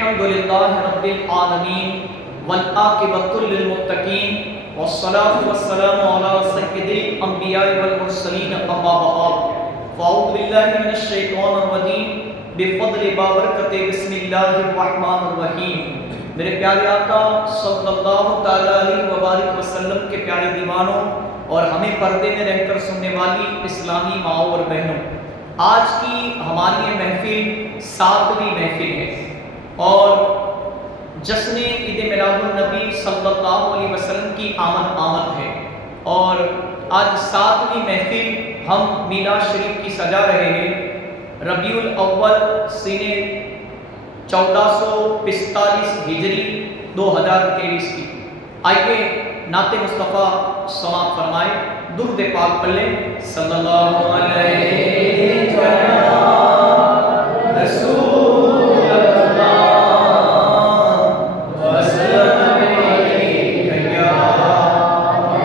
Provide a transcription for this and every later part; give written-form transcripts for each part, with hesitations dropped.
الحمد للہ رب العالمین والعاقبۃ للمتقین والصلاة والسلام علی سید الانبیاء والمرسلین اما بعد فاعوذ باللہ من الشیطان الرجیم بفضل بابرکت بسم اللہ الرحمن الرحیم۔ میرے پیارے آقا صلی اللہ تعالیٰ علیہ وبارک وسلم کے پیارے دیوانوں اور ہمیں پردے میں رہ کر سننے والی اسلامی ماؤں اور بہنوں، آج کی ہماری یہ محفل 7ویں محفل ہے اور جشن عید میلاد النبی صلی اللہ علیہ وسلم کی آمد ہے، اور آج 7ویں محفل ہم میلاد شریف کی سجا رہے ہیں ربیع الاول سنہ 1445 ہجری 2023 کی۔ آئیے نعت مصطفیٰ سماعت فرمائے، درود پاک پڑھ لیں۔ صلی اللہ علیہ رسول اللہ وسلم علیہ یا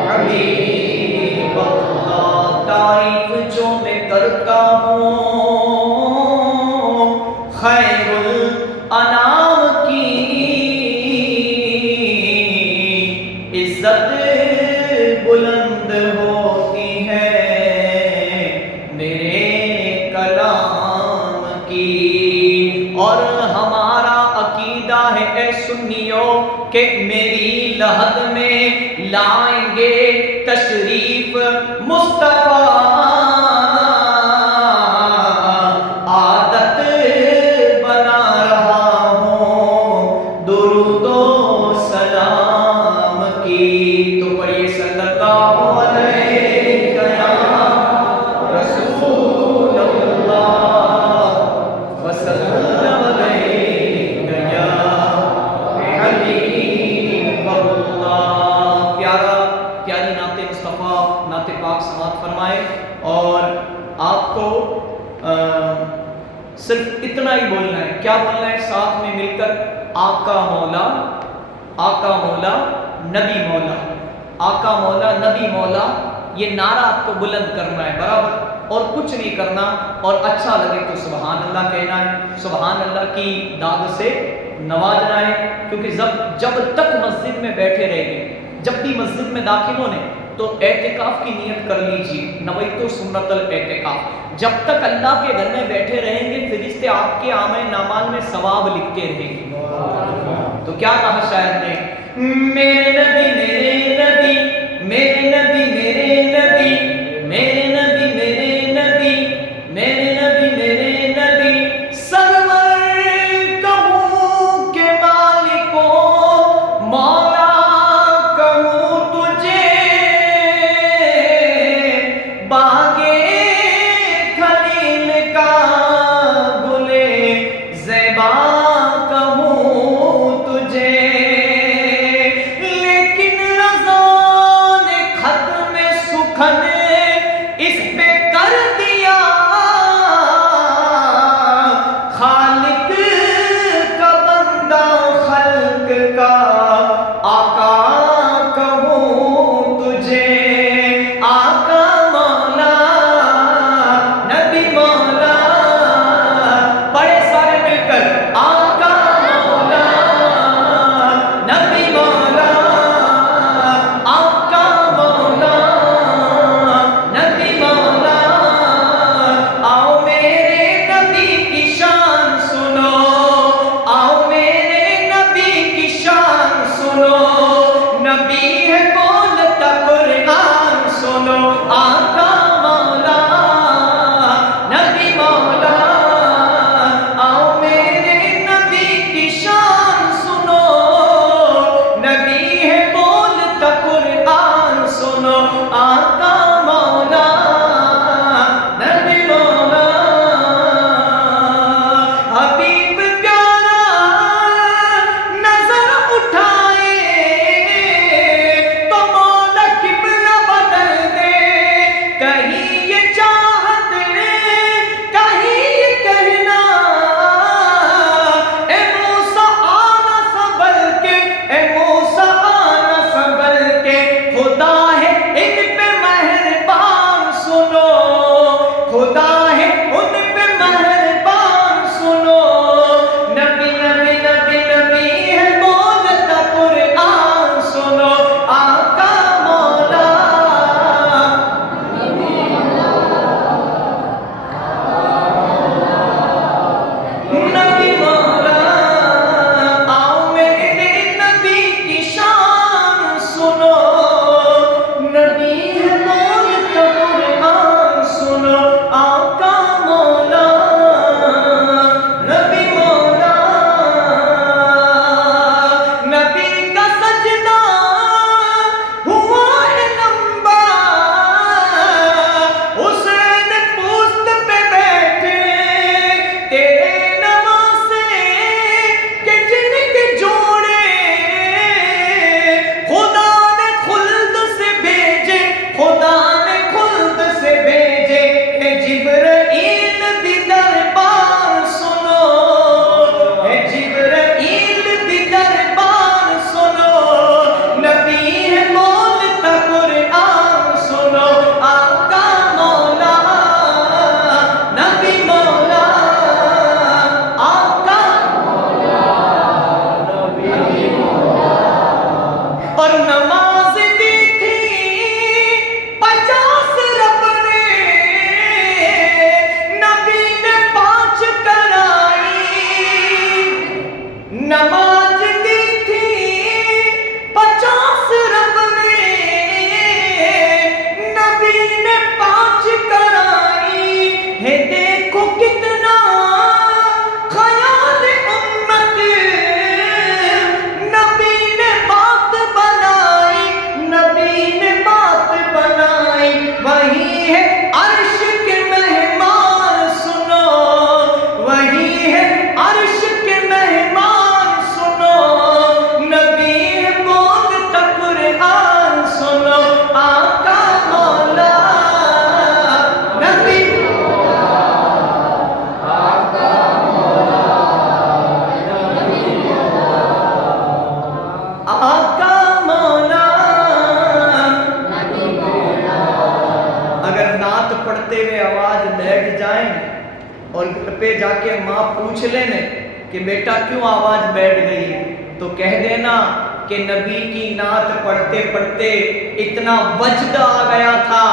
حبیب اللہ۔ تعریف جو میں کرتا ہوں خیر الانام کی، عزت بلند ہوتی ہے میرے کلام کی، اور ہمارا عقیدہ ہے اے سنیوں کہ میری لحد میں لائیں گے تشریف مصطفیٰ، عادت بنا رہا ہوں درود و سلام کی۔ تو پڑھیے صلی اللہ علیہ یا رسول اللہ وسلم علیہ یا حبیب اللہ۔ پیاری نعت مصطفیٰ نعت پاک سماعت فرمائے، اور آپ کو صرف اتنا ہی بولنا ہے۔ کیا بولنا ہے؟ ساتھ میں مل کر آقا مولا، آقا مولا نبی مولا، آقا مولا نبی مولا، یہ نعرہ آپ کو بلند کرنا ہے برابر، اور کچھ نہیں کرنا، اور اچھا لگے تو سبحان اللہ کہنا ہے، سبحان اللہ کی داد سے نوازنا ہے، کیونکہ جب تک مسجد میں بیٹھے رہیں گے، جب بھی مسجد میں داخل ہونے تو اعتکاف کی نیت کر لیجیے، نویت سنت الاعتکاف۔ جب تک اللہ کے گھر میں بیٹھے رہیں گے فرشتے آپ کے اعمال نامہ میں ثواب لکھتے رہیں گے۔ تو کیا کہا شاعر نے؟ میرے نبی میرے نبی میرے نبی میرے نبی میرے نبی میرے نبی میرے نبی میرے نبی، سرور کہوں کہ مالکو مولا کہوں تجھے، باغے خلیل کا گلے زیبا کہوں تجھے، لیکن رضا نے ختم سخن اس پہ کر دیا، خالق کا بندہ خلق کا آقا کہوں تجھے، آقا مولا نبی مولا، بڑے سارے مل کر آقا مولا نبی مولا، آقا مولا نبی مولا، آؤ میرے نبی کی شان سنو، آؤ میرے نبی کی شان لینے کہ بیٹا کیوں آواز بیٹھ گئی ہے، تو کہہ دینا کہ نبی کی نعت پڑھتے پڑھتے اتنا وجد آ گیا تھا،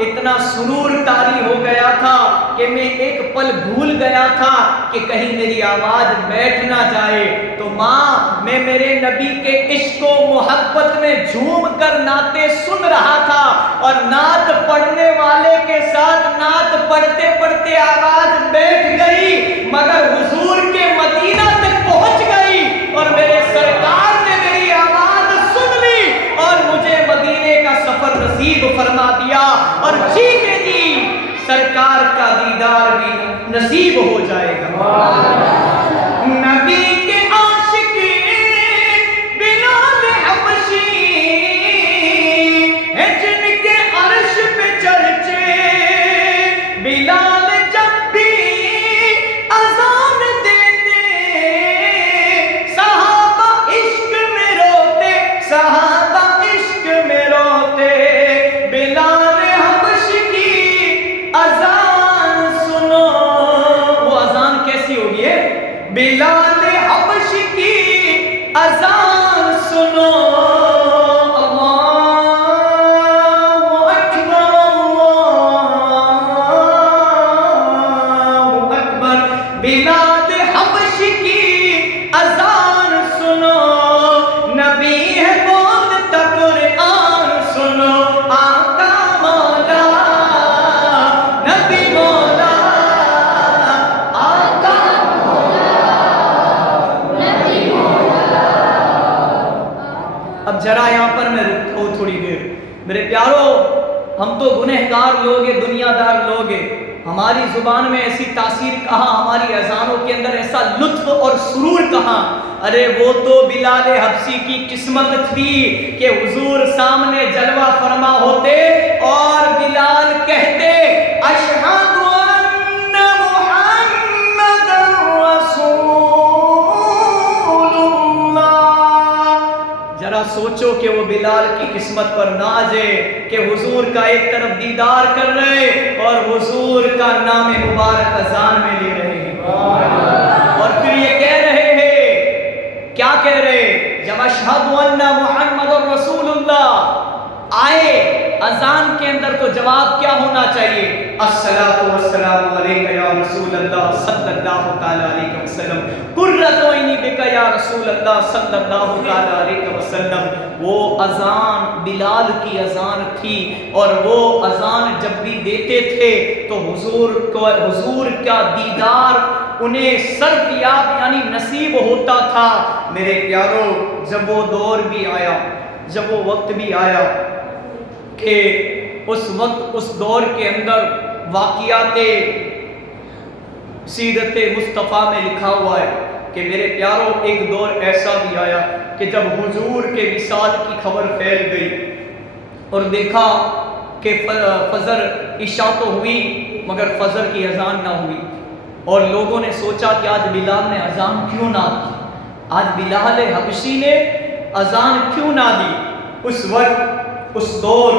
اتنا سرور طاری ہو گیا تھا کہ میں ایک پل بھول گیا تھا کہ کہیں میری آواز بیٹھ نہ جائے۔ تو ماں، میں میرے نبی کے عشق و محبت میں جھوم کر نعتیں سن رہا تھا، اور نعت پڑھنے والے کے ساتھ نعت پڑھتے پڑھتے آواز بیٹھ گئی، مگر حضور کے مدینہ تک پہنچ گئی، اور میرے سرکار نے میری آواز سن لی اور مجھے مدینے کا سفر نصیب فرما دیا، اور ٹھیک ہے جی سرکار کا دیدار بھی نصیب ہو جائے گا۔ نبی کے عاشق بلال حبشی ہیں جن کے عرش پہ چرچے، بلال جب بھی اذان دیتے صحابہ عشق میں روتے، صحابہ عشق میں روتے، بلال حبش کی اذان سنو۔ وہ اذان کیسی ہوگی ہے؟ بلال حبش کی اذان سنو، اللہ اکبر اللہ اکبر، بلال حبش کی اذان سنو، نبی ہے بولتا قرآن سنو، آقا مولا نبی مولا، آقا اب ذرا یہاں پر میں رکتا ہوں تھوڑی دیر۔ میرے پیارو، ہم تو گنہگار لوگ ہیں، دنیا دار لوگ ہیں، ہماری زبان میں ایسی تاثیر کہاں، ہماری اذانوں کے اندر ایسا لطف اور سرور کہاں۔ ارے وہ تو بلال حبشی کی قسمت تھی کہ حضور سامنے جلوہ فرما ہوتے اور بلال کہتے اشہد ان محمد رسول اللہ۔ ذرا سوچو کہ وہ بلال کی قسمت پر ناز ہے کہ حضور کا ایک طرف دیدار کر رہے اور حضور کا نام مبارک اذان میں لے رہے ہیں، اور پھر یہ کہہ رہے ہیں، کیا کہہ رہے؟ جب اشہد ان محمد رسول اللہ آئے اذان کے اندر تو جواب کیا ہونا چاہیے؟ الصلاۃ والسلام علیک یا رسول اللہ صلی اللہ تعالی علیہ وسلم، قرۃ عینی بک یا رسول اللہ صلی اللہ تعالی علیہ وسلم۔ وہ اذان بلال کی اذان تھی، اور وہ اذان جب بھی دیتے تھے تو حضور کا دیدار انہیں سرفیاب یعنی نصیب ہوتا تھا۔ میرے پیارو، جب وہ دور بھی آیا، جب وہ وقت بھی آیا کہ اس وقت اس دور کے اندر واقعات سیرت مصطفیٰ میں لکھا ہوا ہے کہ میرے پیارو ایک دور ایسا بھی آیا کہ جب حضور کے وصال کی خبر پھیل گئی اور دیکھا کہ فجر عشاء تو ہوئی مگر فجر کی اذان نہ ہوئی، اور لوگوں نے سوچا کہ آج بلال نے اذان کیوں نہ دی، آج بلال حبشی نے اذان کیوں نہ دی۔ اس وقت اس دور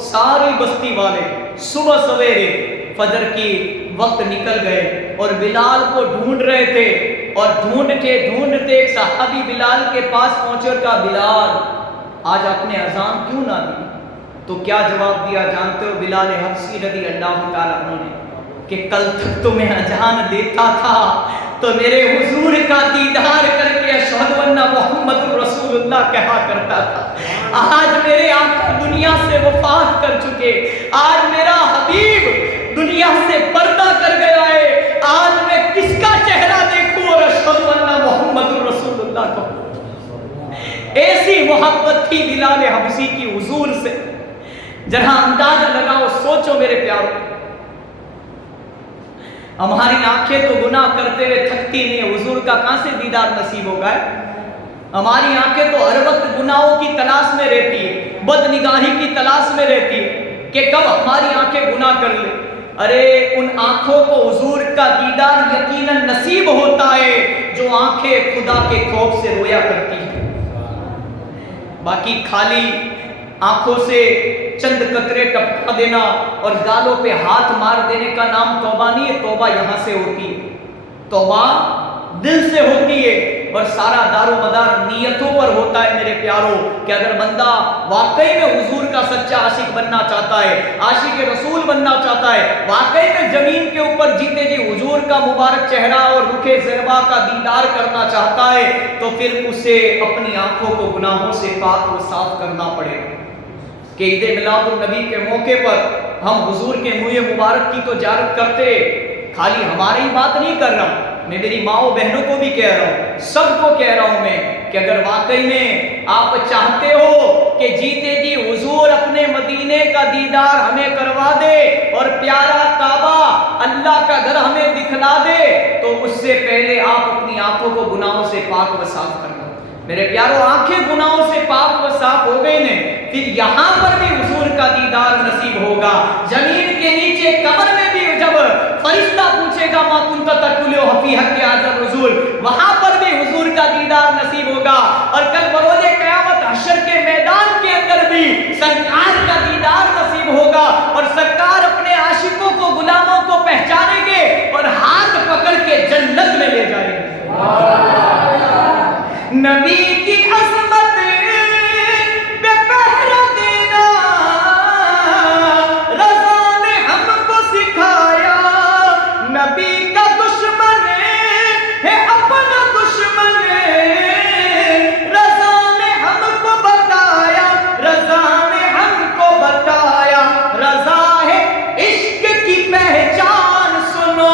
ساری بستی والے صبح سویرے فجر کی وقت نکل گئے اور بلال کو ڈھونڈ رہے تھے، اور ڈھونڈتے ایک صحابی بلال کے پاس پہنچے اور کہا بلال آج آپ نے اذان کیوں نہ دی؟ تو کیا جواب دیا جانتے ہو بلال حبشی رضی اللہ تعالیٰ عنہ نے؟ کہ کل تک تو میں اذان دیتا تھا تو میرے حضور کا دیدار کر کے اشہد ان محمد رسول اللہ کہا کرتا تھا، آج میرے آقا دنیا سے وفات کر چکے، آج میرا حبیب دنیا سے پردہ کر گیا ہے، آج میں کس کا چہرہ دیکھوں اور اشہد ان محمد رسول اللہ کو؟ ایسی محبت تھی بلال حبشی کی حضور سے، ذرا اندازہ لگاؤ، سوچو میرے پیارو۔ ہماری آنکھیں تو گناہ کرتے ہوئے تھکتی نہیں، حضور کا کہاں سے دیدار نصیب ہوگا ہے؟ ہماری آنکھیں تو ہر وقت گناہوں کی تلاش میں رہتی ہے، بد نگاہی کی تلاش میں رہتی ہے کہ کب ہماری آنکھیں گناہ کر لیں۔ ارے ان آنکھوں کو حضور کا دیدار یقیناً نصیب ہوتا ہے جو آنکھیں خدا کے خوف سے رویا کرتی ہیں۔ باقی خالی آنکھوں سے چند قطرے ٹپکا دینا اور گالوں پہ ہاتھ مار دینے کا نام توبہ نہیں ہے، توبہ یہاں سے ہوتی ہے۔ توبہ دل سے ہوتی ہے اور سارا دار و مدار نیتوں پر ہوتا ہے میرے پیاروں کہ اگر بندہ واقعی میں حضور کا سچا عاشق بننا چاہتا ہے، عاشق رسول بننا چاہتا ہے، واقعی میں زمین کے اوپر جیتے جی حضور کا مبارک چہرہ اور رخ زیبا کا دیدار کرنا چاہتا ہے تو پھر اسے اپنی آنکھوں کو گناہوں سے پاک و صاف کرنا پڑے گا کہ عید میلاد النبی کے موقع پر ہم حضور کے منہ مبارک کی تو زیارت کرتے، خالی ہماری بات نہیں کر رہا، میں میری ماؤں بہنوں کو بھی کہہ رہا ہوں، سب کو کہہ رہا ہوں میں کہ اگر واقعی میں آپ چاہتے ہو کہ جیتے جی حضور اپنے مدینے کا دیدار ہمیں کروا دے اور پیارا کعبہ اللہ کا گھر ہمیں دکھلا دے تو اس سے پہلے آپ اپنی آنکھوں کو گناہوں سے پاک و صاف کر دو۔ میرے پیاروں آنکھیں گناہوں سے پاک و صاف ہو گئی نے، پھر یہاں پر بھی حضور کا دیدار نصیب ہوگا، زمین کے نیچے قبر میں بھی جب فرشتہ پوچھے گا ما کنت تقول فی حق ھذا الرسول، وہاں پر بھی حضور کا دیدار نصیب ہوگا، اور کل بروز قیامت حشر کے میدان کے اندر بھی سرکار کا دیدار نصیب ہوگا اور سرکار اپنے عاشقوں کو غلاموں کو پہچانیں گے اور ہاتھ پکڑ کے جنت میں لے جائیں گے۔ نبی کی عظمت پہ پہرا دینا رضا نے ہم کو سکھایا، نبی کا دشمن ہے اپنا دشمن رضا نے ہم کو بتایا، رضا نے ہم کو بتایا، رضا ہے عشق کی پہچان سنو،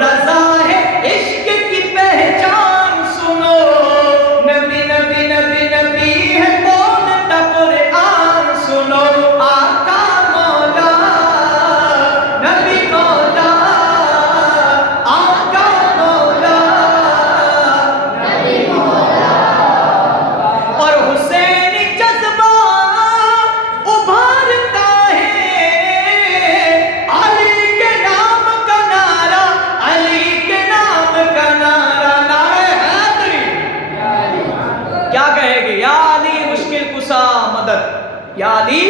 رضا ہے عشق کی پہچان سنو، نبی نبی نبی نبی ہے بولتا قرآن سنو، آقا مولا نبی مولا، آقا مولا نبی مولا، اور حسینی جذبہ ابھارتا ہے، علی کے نام کا نعرہ، علی کے نام کا نعرہ، نعرہ حیدری، کیا کہے گے؟ یا علی مشکل کشا مدد، یا علی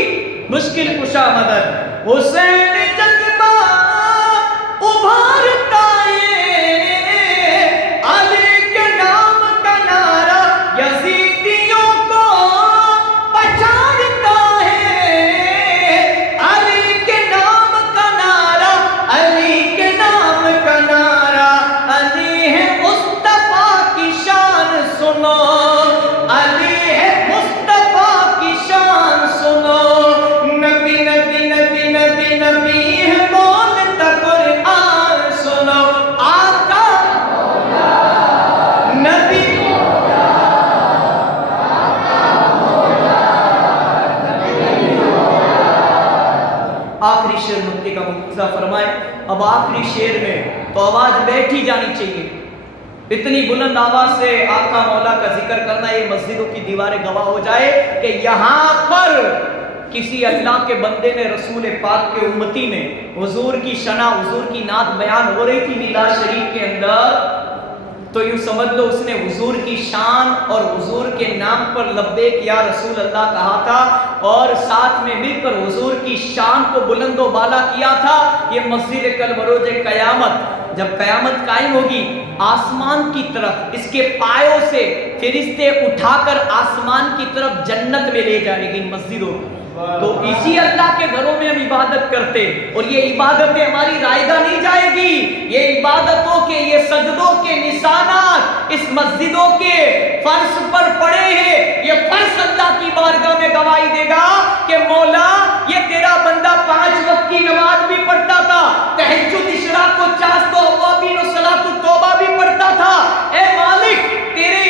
مشکل کشا مدد، حسین جذبہ ابھارتا ہے، علی کے نام کا نعرہ یزیدیوں کو پچھاڑتا ہے، علی کے نام کا نعرہ، علی کے نام کا نعرہ، علی ہے مصطفیٰ کی شان سنو، علی ہے مصطفیٰ کی شان سنو، نبی نبی نبی نبی نبی ہے بولتا قرآن سنو، آقا نبی آخری شعر نقطے کا مقتضا فرمائے۔ اب آخری شعر میں تو آواز بیٹھی جانی چاہیے، اتنی بلند آواز سے آقا مولا کا ذکر کرنا، یہ مسجدوں کی دیواریں گواہ ہو جائے کہ یہاں پر کسی اللہ کے بندے نے، رسول پاک کے امتی نے حضور کی شنا، حضور کی نعت بیان ہو رہی تھی میلاد شریف کے اندر، تو یوں سمجھ لو اس نے حضور کی شان اور حضور کے نام پر لبیک یا رسول اللہ کہا تھا اور ساتھ میں مل کر حضور کی شان کو بلند و بالا کیا تھا۔ یہ مسجد کل بروز قیامت جب قیامت قائم ہوگی، آسمان کی طرف اس کے پایوں سے فرشتے اٹھا کر آسمان کی طرف جنت میں لے جائے گی مسجدوں کو، تو اسی اللہ کے گھروں میں ہم عبادت کرتے، اور یہ عبادتیں ہماری رائگاں نہیں جائے گی، یہ عبادتوں کے، یہ سجدوں کے نشانات اس مسجدوں کے فرش پر پڑے ہیں، یہ فرش اللہ کی بارگاہ میں گواہی دے گا کہ مولا یہ تیرا بندہ 5 وقت کی نماز بھی پڑھتا تھا، تہجد اشراق و چاشت و اوابین و صلاۃ التوبہ بھی پڑھتا تھا، اے مالک تیرے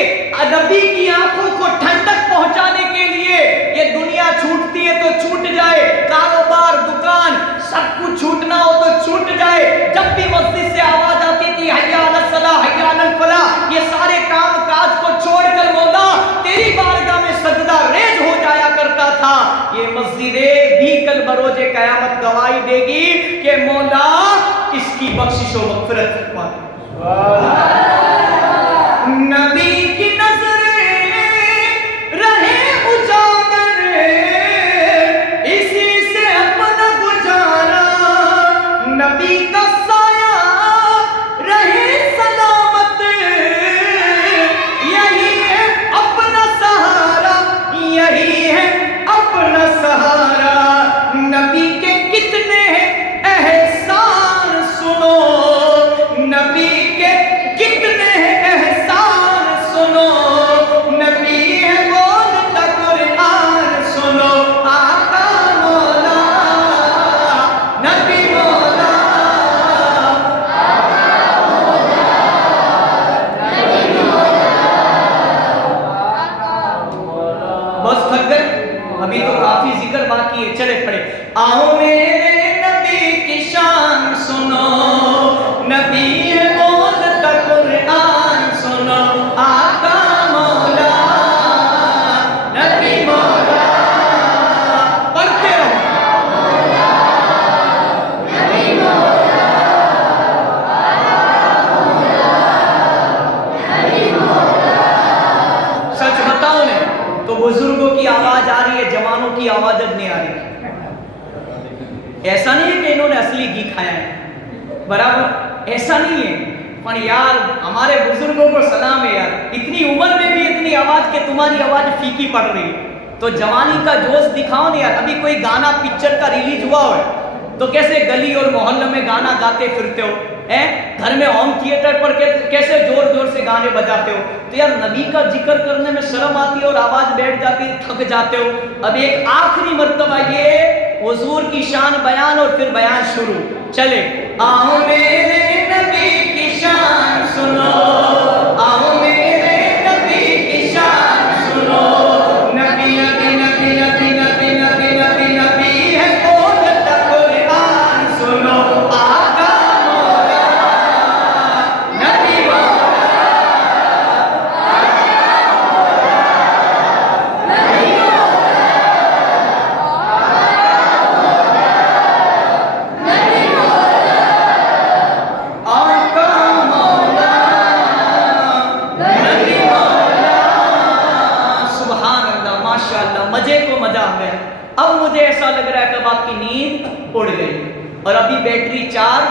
نبی کی آنکھوں کو ٹھنڈک پہنچانے کے لیے یہ دنیا چھوٹتی ہے تو چھوٹ جائے، کاروبار دکان سب کچھ چھوٹنا ہو تو چھوٹ جائے، جب بھی مسجد سے آواز آتی تھی حی علی الصلاۃ حی علی الفلاح، یہ سارے کام کاج کو چھوڑ کر مولا تیری بارگاہ میں سجدہ ریز ہو جایا کرتا تھا۔ یہ مسجدیں بھی کل بروز قیامت گواہی دے گی کہ مولا اس کی بخشش و مغفرت فرما دے۔ نبی کی نظریں رہے اجاگر، اسی سے اپنا گزارا، نبی کا سایہ رہے سلامت، باقی ہے. چلے پڑھے. آؤ میرے نبی کی شان سنو, نبی بولتا قرآن سنو, آقا مولا نبی مولا. پڑھتے رہو. سچ بتاؤ نے تو بزرگوں کی آواز آ رہی ہے, جوانوں کی آواز اب نہیں آ رہی. ایسا نہیں ہے کہ انہوں نے اصلی گھی کھایا ہے, برابر ایسا نہیں ہے, پر یار ہمارے بزرگوں کو سلام ہے یار, اتنی عمر میں بھی اتنی آواز کہ تمہاری آواز پھیکی پڑ رہی ہے. تو جوانی کا جوش دکھاؤ نا یار. ابھی کوئی گانا پکچر کا ریلیز ہوا ہو تو کیسے گلی اور محلے میں گانا گاتے پھرتے ہو, گھر میں ہوم تھیٹر پر کیسے زور زور سے گانے بجاتے ہو. تو یار نبی کا ذکر کرنے میں شرم آتی ہے اور آواز بیٹھ جاتی ہے, تھک جاتے ہو. اب ایک آخری مرتبہ یہ حضور کی شان بیان اور پھر بیان شروع. چلے. آؤ میرے نبی کی شان سنو, آؤ میرے نبی کی شان سنو, نبی نبی نبی نبی نبی نبی نبی نبی ہے بولتا قرآن سنو, آقا مولا نبی مولا. مزے کو مزہ آ گیا. اب مجھے ایسا لگ رہا ہے کہ اب آپ کی نیند اڑ گئی اور ابھی بیٹری چارج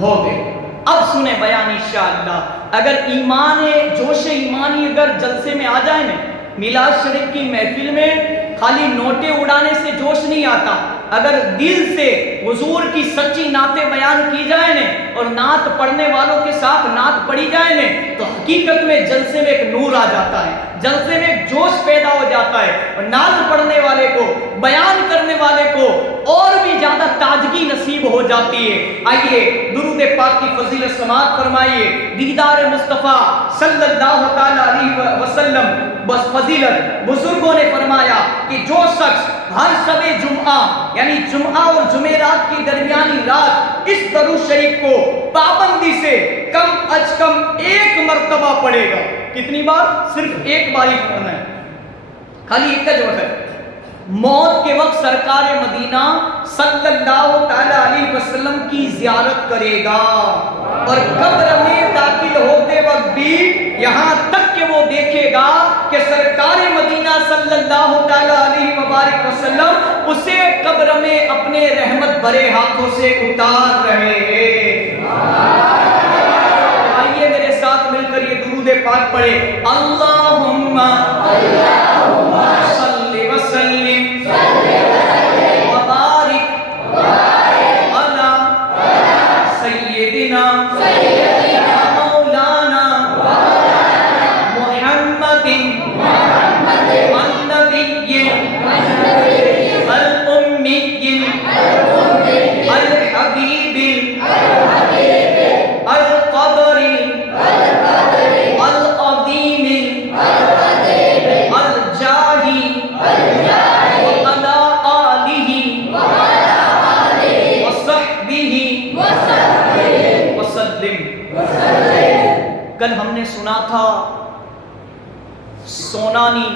ہو گئی. اب سنیں بیان انشاءاللہ. اگر ایمان جوش ایمانی اگر جلسے میں آ جائے نا, میلاد شریف کی محفل میں خالی نوٹے اڑانے سے جوش نہیں آتا. اگر دل سے حضور کی سچی نعتیں بیان کی جائے نا اور نعت پڑھنے والوں کے ساتھ نعت پڑھی جائے نا تو حقیقت میں جلسے میں ایک نور آ جاتا ہے, جلسے میں ایک جوش پیدا ہو جاتا ہے, اور نعت پڑھنے والے کو, بیان کرنے والے کو اور بھی زیادہ تازگی نصیب ہو جاتی ہے. آئیے درود پاک کی فضیلت سماعت فرمائیے. دیدار مصطفیٰ صلی اللہ تعالی علیہ وسلم بس فضیلت بزرگوں نے فرمایا کہ جو شخص ہر شب جمعہ یعنی جمعہ اور جمعرات کی درمیانی رات اس درود شریف کو پابندی سے کم از کم ایک مرتبہ پڑھے گا. کتنی بار؟ صرف ایک بار ہی پڑھنا ہے, خالی ایک کا جو ہے. موت کے وقت سرکار مدینہ صلی اللہ تعالی علیہ وسلم کی زیارت کرے گا, اور قبر میں داخل ہوتے وقت بھی یہاں تک کہ وہ دیکھے گا کہ سرکار مدینہ صلی اللہ تعالی علیہ وبارک وسلم اسے قبر میں اپنے رحمت بھرے ہاتھوں سے اتار رہے ہیں. آئیے میرے ساتھ مل کر یہ درود پاک پڑھے. اللہم صلی وسلم وبارک علی سیدنا مولانا محمد النبی الأمی الحبیب القدر العظیم الجاہی وعلی آلہ وصحبہ وسلم. کل ہم نے سنا تھا سونانی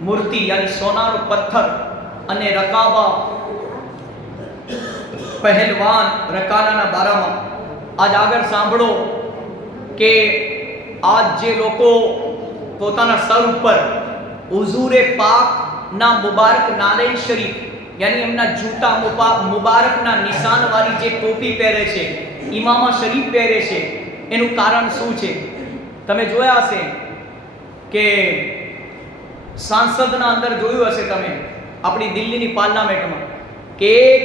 مورتی یعنی سونارو پتھر અને રકાબા પહેલવાન રકાનાના બારામાં આજ આગળ સાંભળો કે આજ જે લોકો પોતાના સર ઉપર હુઝુર પાકના મુબારક નાલેન શરીફ યાની એમના જૂતા મુબારકના નિશાનવાળી જે ટોપી પહેરે છે, ઇમામા શરીફ પહેરે છે, એનું કારણ શું છે? તમે જોયા હશે કે સાંસદના અંદર જોયું હશે તમે આપણી દિલ્હીની પાર્લામેન્ટમાં કે એક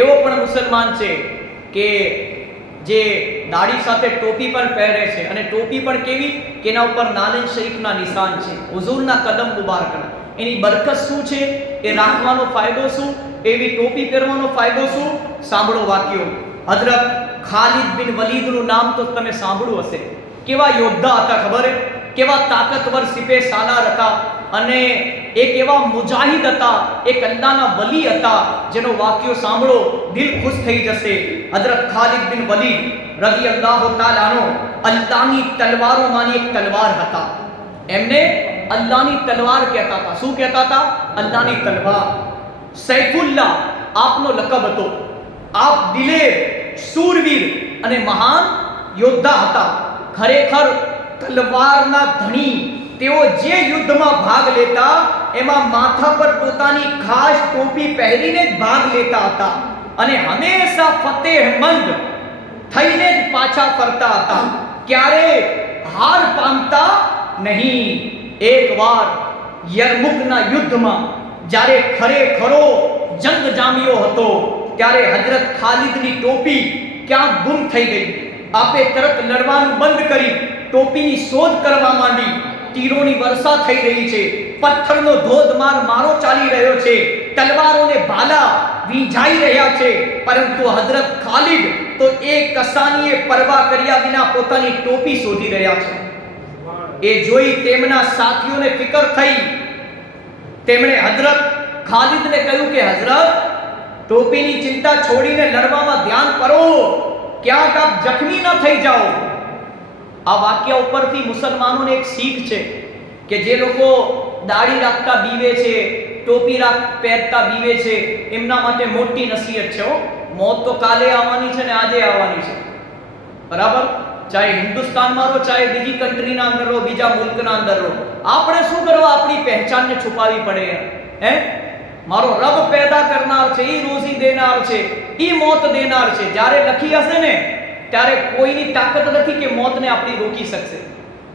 એવો પણ મુસલમાન છે કે જે દાઢી સાથે ટોપી પણ પહેરે છે, અને ટોપી પણ કેવી કે એના ઉપર નાલેન શરીફના નિશાન છે, હુઝુરના કદમ મુબારકના. એની બરકત શું છે, એ રાખવાનો ફાયદો શું, એવી ટોપી પહેરવાનો ફાયદો શું? સાંભળો વાક્યો. હઝરત ખાલિદ બિન વલીદનું નામ તો તમે સાંભળ્યું હશે. કેવા યોદ્ધા હતા ખબર હે, કેવા તાકતવર સિપે સાલાર હતા. અને એક એવા મુજાહિદ હતા, એક અલ્લાહના વલી હતા જેનો વાક્યો સાંભળો દિલ ખુશ થઈ જશે. હઝરત ખાલિદ બિન વલીદ રદિયલ્લાહુ તાઆલા અન્હુ અલ્લાહની તલવારોમાંની એક તલવાર હતા. એમને અલ્લાહની તલવાર કહેતા હતા. શું કહેતા હતા? અલ્લાહની તલવાર. સૈફુલ્લાહ આપનો લકબ હતો. આપ દિલેર, શૂરવીર અને મહાન યોદ્ધા હતા. ખરેખર તલવારના ધણી. તેઓ જે યુદ્ધમાં ભાગ લેતા એમાં માથા પર પોતાની ખાસ ટોપી પહેરીને જ ભાગ લેતા હતા અને હંમેશા ફતેહમંદ થઈને જ પાછા ફરતા હતા. ક્યારે હાર પામતા નહીં. એકવાર યરમુકના યુદ્ધમાં જ્યારે ખરેખરો જંગ જામ્યો હતો ત્યારે હઝરત ખાલિદની ટોપી ક્યાંક ગુમ થઈ ગઈ. આપે તરત લડવાનું બંધ કરી ટોપીની શોધ કરવા માંડી. તીરોની વર્ષા થઈ રહી છે, પથ્થરનો ધોધમાર મારો ચાલી રહ્યો છે, તલવારોને ભાલા વીંઝાઈ રહ્યા છે, પરંતુ હઝરત ખાલિદ તો એક કસાનીએ પરવા કર્યા વિના પોતાની ટોપી શોધી રહ્યા છે. એ જોઈ તેમના સાથીઓને ફિકર થઈ. તેમણે હઝરત ખાલિદને કહ્યું કે હઝરત, ટોપીની ચિંતા છોડીને લડવામાં ધ્યાન કરો, ક્યાંક આપ જખમી ન થઈ જાઓ. આ વાક્ય ઉપરથી મુસલમાનોને એક શીખ છે કે જે લોકો દાઢી રાખતા બીવે છે, ટોપી પહેરતા બીવે છે, એમના માટે મોટી નસીહત છે. મોત તો કાલે આવવાની છે ને આજે આવવાની છે. બરાબર? ચાહે હિન્દુસ્તાનમાં રહો, ચાહે બીજી કન્ટ્રીના અંદર રહો, બીજા મુલ્કના અંદર રહો, આપણે શું કરવા આપણી પહેચાનને છુપાવી પડે? હે, મારો રબ પેદા કરનાર છે, ઈ રોજી દેનાર છે, ઈ મોત દેનાર છે. જ્યારે લખી હશે ને ત્યારે કોઈની તાકાત નથી કે મોતને આપણી રોકી શકશે.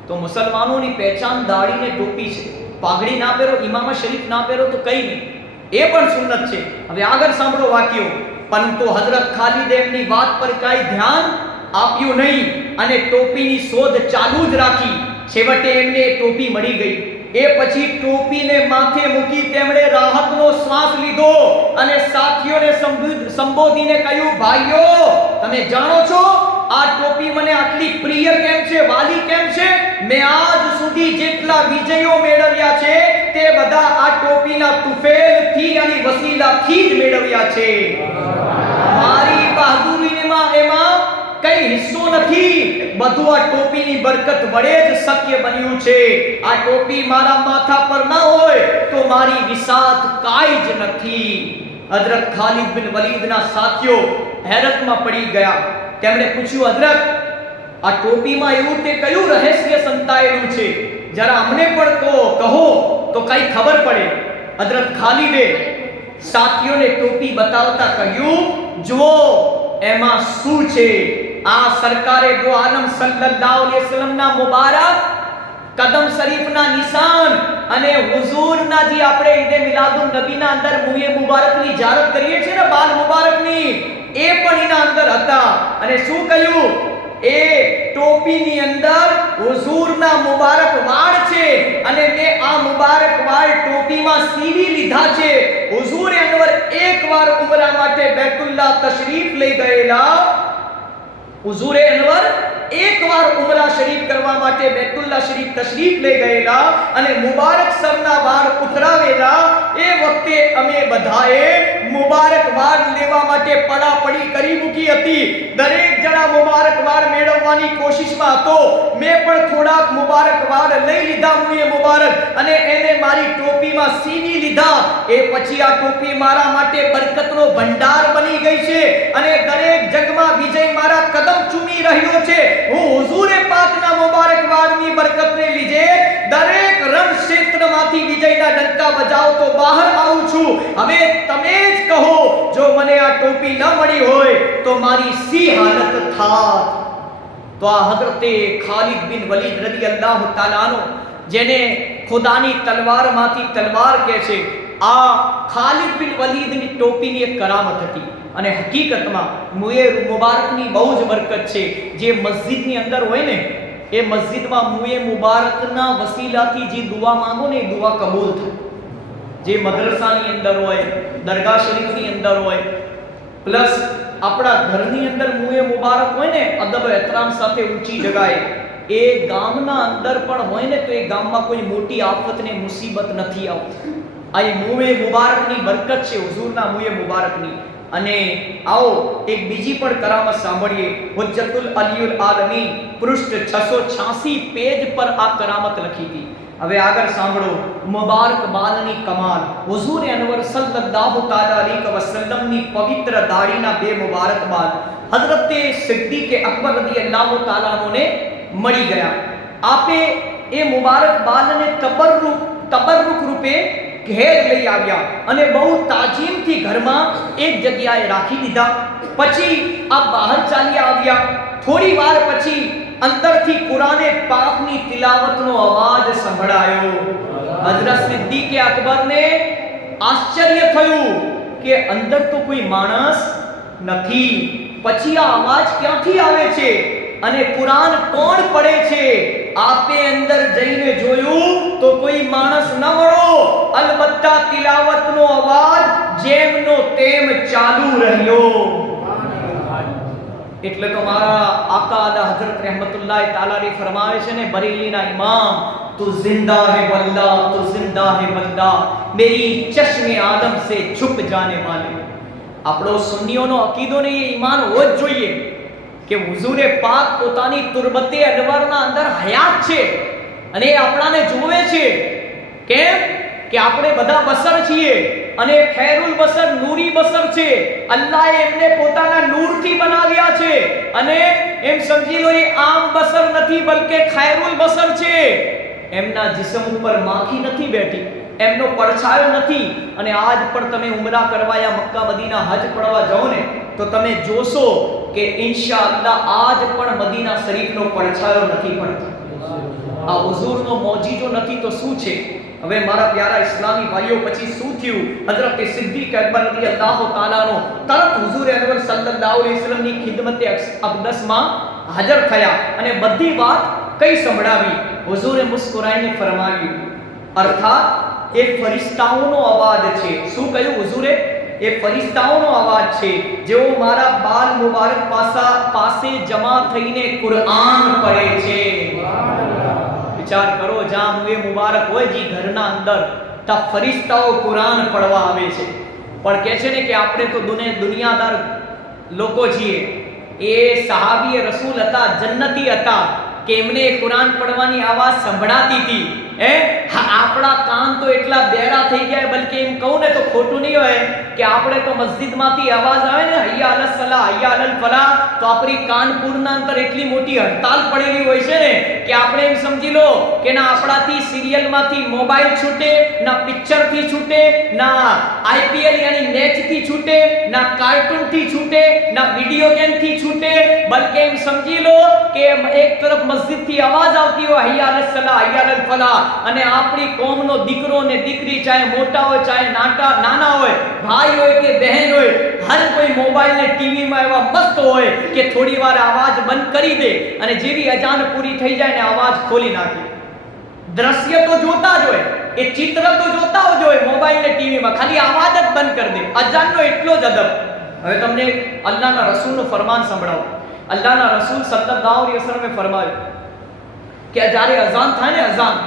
તો મુસલમાનોની પહેચાન દાઢી ને ટોપી છે. પાઘડી ના પહેરો, ઇમામ શરીફ ના પહેરો તો કઈ નહીં, એ પણ સુન્નત છે. હવે આગળ સાંભળો વાક્યો. પરંતુ હઝરત ખાલિદ એમની વાત પર કાંઈ ધ્યાન આપ્યું નહીં અને ટોપીની શોધ ચાલુ જ રાખી. છેવટે એમને ટોપી મળી ગઈ. એ પછી ટોપીને માથે મૂકી તેમણે રાહતનો શ્વાસ લીધો અને સાથીઓને સંબોધીને કહ્યું, ભાઈઓ, તમે જાણો છો આ ટોપી મને આટલી પ્રિય કેમ છે, વાલી કેમ છે? મેં આજ સુધી જેટલા વિજયો મેળવ્યા છે તે બધા આ ટોપીના તુફેલથી અને વસીલાથી જ મેળવ્યા છે. મારી બહાદુરીમાં એમાં કઈ હિસ્સો નથી, બધું આ ટોપીની બરકત વડે જ શક્ય બન્યું છે. આ ટોપી મારા માથા પર ન હોય તો મારી વિસાત કાંઈ જ નથી. હઝરત ખાલિદ બિન વલીદના સાથીઓ હેરતમાં પડી ગયા. તેમણે પૂછ્યું, હઝરત, આ ટોપીમાં એવું તે કયું રહસ્ય સંતાયેલું છે? જરા અમને પણ કહો તો કઈ ખબર પડે. હઝરત ખાલિદે સાથીઓને ટોપી બતાવતા કહ્યું, જુઓ એમાં શું છે. આ સરકારે દો આલમ સલ્લલ્લાહુ અલૈહિ વસલ્લમના મુબારક કદમ શરીફના નિશાન અને હુઝુરના જે આપણે ઈદે મિલાદુન નબીના અંદર મુએ મુબારકની ઝારત કરીએ છીએ ને, બાલ મુબારકની, એ પણ એના અંદર હતા. અને શું કહ્યું? એ ટોપીની અંદર હુઝુરના મુબારક વાળ છે અને મેં આ મુબારક વાળ ટોપીમાં સીવી લીધા છે. હુઝુરે અનવર એકવાર ઉમરા માટે બેતુલ્લાહ તશરીફ લઈ ગયેલા. હુઝુરે અનવર એકવાર ઉમરા શરીફ કરવા માટે બેતુલ્લાહ શરીફ તશરીફ લઈ ગયેલા અને મુબારક સરના વાળ ઉતરાવેલા. એ વખતે અમે બધાએ મુબારક વાળ લેવા માટે પડાપડી કરી મૂકી હતી. દરેક જણા મુબારક વાળ મેળવવાની કોશિશમાં હતો. મેં પણ થોડાક મુબારક વાળ લઈ લીધા મુએ મુબારક અને એને મારી ટોપીમાં સીવી લીધા. એ પછી આ ટોપી મારા માટે બરકતનો ભંડાર બની ગઈ છે અને દરેક જગમાં વિજય મારા કદમ ચૂમી રહ્યો છે. હું હુઝુરે પાકના મુબારક વાળની બરકતને લીધે દરેક રણ ક્ષેત્રમાંથી વિજયના ડંકા બજાવતો બહાર આવું છું. હવે તમે જ કહો, જો મને આ ટોપી ન મળી હોય તો મારી સી હાલત થાત? તો આ હઝરતે ખાલિદ બિન વલીદ રદિયલ્લાહુ તાઆલા અન્હુ, જેને ખુદાની તલવારમાંથી તલવાર કહે છે, આ ખાલિદ બિન વલીદની ટોપીની એક કરામત હતી. અને હકીકતમાં મુએ મુબારકની બહુ જ બરકત છે. જે મસ્જિદની અંદર હોય ને, એ મસ્જિદમાં મુએ મુબારકના વસીલાથી જે દુઆ માંગો ને, એ દુઆ કબૂલ થાય. જે મદ્રસાની અંદર હોય, દરગાહ શરીફની અંદર હોય, પ્લસ આપણા ઘરની અંદર મુએ મુબારક હોય ને, અદબ એહતરામ સાથે ઊંચી જગાએ, એ ગામના અંદર પણ હોય ને તો એ ગામમાં કોઈ મોટી આફત ને મુસીબત નથી આવતી. આ એ મુએ મુબારકની બરકત છે, હુઝુરના મુએ મુબારકની. અને આવો એક બીજી પણ કરામત સાંભળીએ. હુજ્જતુલ અલીઉલ આલમીન પૃષ્ઠ 686 પેજ પર આ કરામત લખી હતી. હવે આગળ સાંભળો. મુબારક બાલની કમાલ. હુઝુર અનવર સલ્લલ્લાહુ તઆલા અલૈહિ વસલ્લમની પવિત્ર દાઢીના બે મુબારક બાલ હઝરત સિદ્દીક અકબર રદિયલ્લાહુ તઆલા અન્હુને મળી ગયા. આપે એ મુબારક બાલને તબર્રુક રૂપે ઘેર લઈ આવ્યા અને બહુ તાજીમથી ઘરમાં એક જગ્યાએ રાખી દીધા. પછી આ બહાર ચાલી આવ્યા. થોડી વાર પછી અંદરથી કુરાને પાકની તિલાવતનો અવાજ સંભળાયો. હઝરત સિદ્દીક અકબરને આશ્ચર્ય થયું કે અંદર તો કોઈ માણસ નથી. પછી આ અવાજ ક્યાંથી આવે છે અને કુરાન કોણ પડે છે? આપે અંદર જઈને જોયું તો કોઈ માણસ ન મળો, અલબત્તા તિલાવતનો અવાજ જેમનો તેમ ચાલુ રહ્યો. એટલે તો મારા આકા આલા હઝરત રહેમતુલ્લાહ તાલા અલૈહ ફરમાવે છે ને, બરેલીના ઇમામ, તું જિંદા હે વલ્લાહ, તું જિંદા હે વલ્લાહ, મેરી ચશ્મે આદમ સે છુપ જાને વાલે. આપણો સુન્નીઓનો અકીદો ને એ ઈમાન હોવો જ જોઈએ કે હુઝુરે પાક પોતાની તુરબતે અનવરના અંદર હયાત છે અને આપણાને જોવે છે. કેમ કે આપણે બધા બસર છીએ અને ખૈરુલ બસર નૂરી બસર છે. અલ્લાહે એમને પોતાના નૂરથી બનાવ્યા છે અને એમ સમજી લો એ આમ બસર નથી બલકે ખૈરુલ બસર છે. એમના જિસ્મ ઉપર માખી નથી બેઠી, એમનો પડછાયો નથી. અને આજ પણ તમે ઉમરા કરવા યા મક્કા મદીના હજ પડવા જાઓ ને તો તમે જોશો કે ઇન્શાઅલ્લાહ આજ પણ મદીના શરીફનો પડછાયો નથી પડતો. આ હુઝુરનો મોજીજો નથી તો શું છે? હવે મારા પ્યારા ઇસ્લામી ભાઈઓ, પછી શું થયું? હઝરત સિદ્દીક અકબર રદિયલ્લાહુ તઆલા નો તરત હુઝુર અનવર સલ્લલ્લાહુ અલૈહિ વસલ્લમની ખિદમતે અકદસમાં હાજર થયા અને બધી વાત કઈ સંભળાવી. હુઝુરે મુસ્કુરાઈને ફરમાવ્યું, અર્થાત એ ફરિશ્તાઓનો અવાજ છે. શું કહ્યું હુઝુરે? એ ફરિશ્તાઓનો અવાજ છે જેઓ મારા બાલ મુબારક પાસે જમા થઈને કુરઆન પડે છે. વિચાર કરો, જ્યાં મુએ મુબારક હોય જી ઘરના અંદર, તા ફરિશ્તાઓ કુરાન પડવા આવે છે. પણ કહે છે ને કે આપણે તો દુનિયાદાર લોકો છીએ. એ સહાબીએ રસૂલ હતા, જન્નતી હતા કે એમને કુરાન પડવાની આવાજ સંભળાતી હતી. આપણા કાન તો એટલા બેડા થઈ ગયા, બલકે એમ કહું ને તો ખોટું નહીં હોય કે આપણે તો મસ્જિદમાંથી અવાજ આવે ને હૈયા અલસ સલાહ હૈયા અલલ ફલાહ, તો આપણી કાનપુરના અંદર એટલી મોટી હડતાલ પડેલી હોય છે ને કે આપણે એમ સમજી લો કે ના આપણાથી સિરિયલમાંથી મોબાઈલ છૂટે, ના પિક્ચરથી છૂટે, ના આઈપીએલ યાની મેચથી છૂટે, ના કાર્ટૂનથી છૂટે, ના વિડિયો ગેમથી છૂટે, બલકે એમ સમજી લો કે એક તરફ મસ્જિદથી અવાજ આવતી હોય હૈયા અલસ સલાહ હૈયા અલલ ફલાહ, અને આપણી કોમનો દીકરો ને દીકરી, ચાહે મોટા હોય ચાહે નાના હોય, ભાઈ હોય કે બહેન હોય, હર કોઈ મોબાઈલ ને ટીવીમાં એવા મસ્ત હોય કે થોડી વાર અવાજ બંધ કરી દે અને જેવી અજાન પૂરી થઈ જાય ને અવાજ ખોલી નાખે. દ્રશ્ય તો જોતા જ હોય, એ ચિત્ર તો જોતા જ હોય મોબાઈલ ને ટીવીમાં, ખાલી અવાજ જ બંધ કરી દે. અજાનનો એટલો જ અદબ. હવે તમને અલ્લાહના રસૂલનું ફરમાન સંભળાવો. અલ્લાહના રસૂલ સલ્લલ્લાહુ અલૈહિ વસલ્લમે ફરમાવ્યું કે જ્યારે અઝાન થાય ને અઝાન,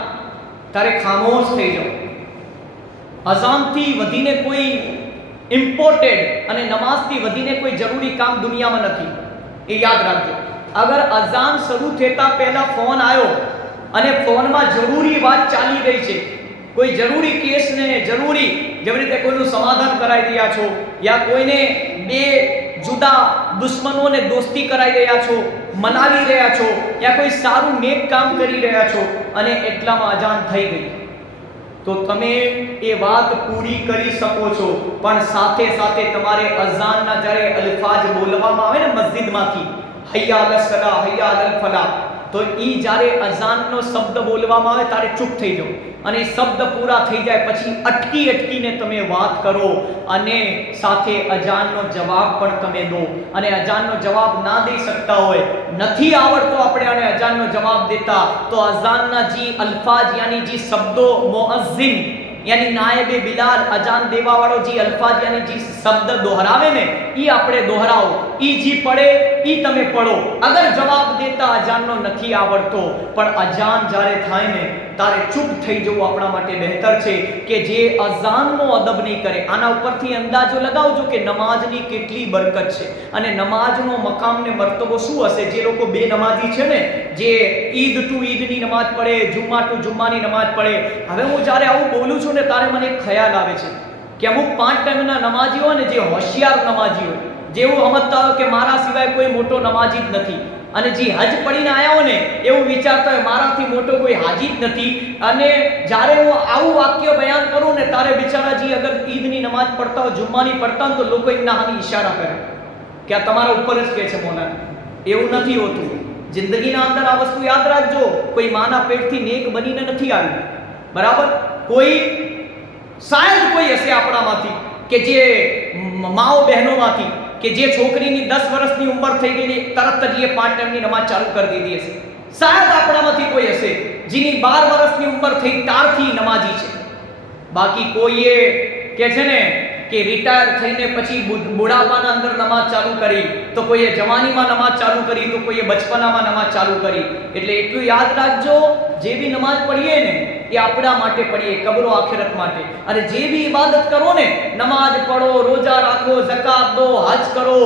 ત્યારે ખામોશ થઈ જાઓ. અઝાનથી વધીને કોઈ ઇમ્પોર્ટેડ અને નમાઝથી વધીને કોઈ જરૂરી કામ દુનિયામાં નથી. એ યાદ રાખજો. અગર અઝાન શરૂ થતા પહેલા ફોન આવ્યો અને ફોનમાં જરૂરી વાત ચાલી રહી છે, કોઈ જરૂરી કેસને જરૂરી જેવી રીતે કોઈનું સમાધાન કરાવી રહ્યા છો, યા કોઈને બે જુદા દુશ્મનોને દોસ્તી કરાવી રહ્યા છો, મનાવી રહ્યા છો, યા કોઈ સારું નેક કામ કરી રહ્યા છો અને એટલામાં અજાન થઈ ગઈ, તો તમે એ વાત પૂરી કરી શકો છો. પણ સાથે સાથે તમારે અઝાનના જ્યારે અલ્ફાજ બોલવામાં આવે ને મસ્જિદમાંથી, હૈયા અલસ સલાહ હૈયા અલલ ફલાહ, તો ઈ જ્યારે અઝાનનો શબ્દ બોલવામાં આવે ત્યારે ચૂપ થઈ જાઓ અને શબ્દ પૂરા થઈ જાય પછી અટકીને તમે વાત કરો અને સાથે અજાનનો જવાબ પણ તમે દો. અને અજાનનો જવાબ ના દઈ શકતા હોય, નથી આવડતો આપણે અને અજાનનો જવાબ દેતા, તો અઝાનના જી અલ્ફાજ યાની જી શબ્દો મુઅઝ્ઝિન યાની નાયબે બિલાલ અજાન દેવા વાળો જી અલ્ફાજ યાની જી શબ્દ દોહરાવે ને ઈ આપણે દોહરાવો. ઈ જી પડે ઈ તમે પढ़ો. અગર જવાબ દેતા અજાનનો નથી આવડતો, પણ અજાન જ્યારે થાય ને ત્યારે ચૂપ થઈ જવું આપણા માટે બહેતર છે કે જે અઝાનનો અદબ નહીં કરે. આના ઉપરથી અંદાજો લગાવજો કે નમાઝની કેટલી બરકત છે અને નમાઝનો મકામ ને મર્તબો શું હશે. જે લોકો બે નમાઝી છે ને, જે ઈદ ટુ ઈદની નમાઝ પડે, જુમ્મા ટુ જુમ્માની નમાઝ પડે. હવે હું જ્યારે આવું બોલું છું ને ત્યારે મને એક ખ્યાલ આવે છે કે અમુક 5 ટાઈમના નમાઝી હોય ને, જે હોશિયાર નમાઝી હોય, જેવું સમજતા હોય કે મારા સિવાય કોઈ મોટો નમાઝી જ નથી, અને જે હજ પડીને આવ્યા હોય ને એવું વિચારતા હોય મારાથી મોટો કોઈ હાજી જ નથી. અને જ્યારે હું આવું વાક્ય બયાન કરું ને ત્યારે બિચારાજી અગર ઈદની નમાઝ પડતા હોય, જુમ્માની પડતા હોય, તો લોકો એમના હામી ઈશારા કરે કે આ તમારા ઉપર જ કે છે મૌલાના. એવું નથી હોતું. જિંદગીના અંદર આ વસ્તુ યાદ રાખજો, કોઈ માના પેટથી નેક બનીને નથી આવ્યું. બરાબર? કોઈ શાયદ કોઈ હશે આપણામાંથી કે જે માઓ બહેનોમાંથી કે જે છોકરીની 10 વર્ષની ઉંમર થઈ ગઈ તરત જ એ 5 ટાઈમની નમાઝ ચાલુ કરી દીધી હશે. શાયદ આપણામાંથી કોઈ હશે જેની 12 વર્ષની ઉંમર થઈ ત્યારથી નમાઝી છે. બાકી કોઈએ કે છે ને કે રિટાયર થઈને પછી બુઢાપાના અંદર નમાઝ ચાલુ કરી, તો કોઈએ જવાનીમાં નમાઝ ચાલુ કરી, તો કોઈએ બચપનામાં નમાઝ ચાલુ કરી. એટલે એટલું યાદ રાખજો, જે બી નમાઝ પઢીએ ને એ આપણા માટે પઢીએ, કબરો આખિરત માટે. અને જે બી ઇબાદત કરો ને, નમાઝ પઢો, રોજા રાખો, ઝકાત દો, હજ કરો,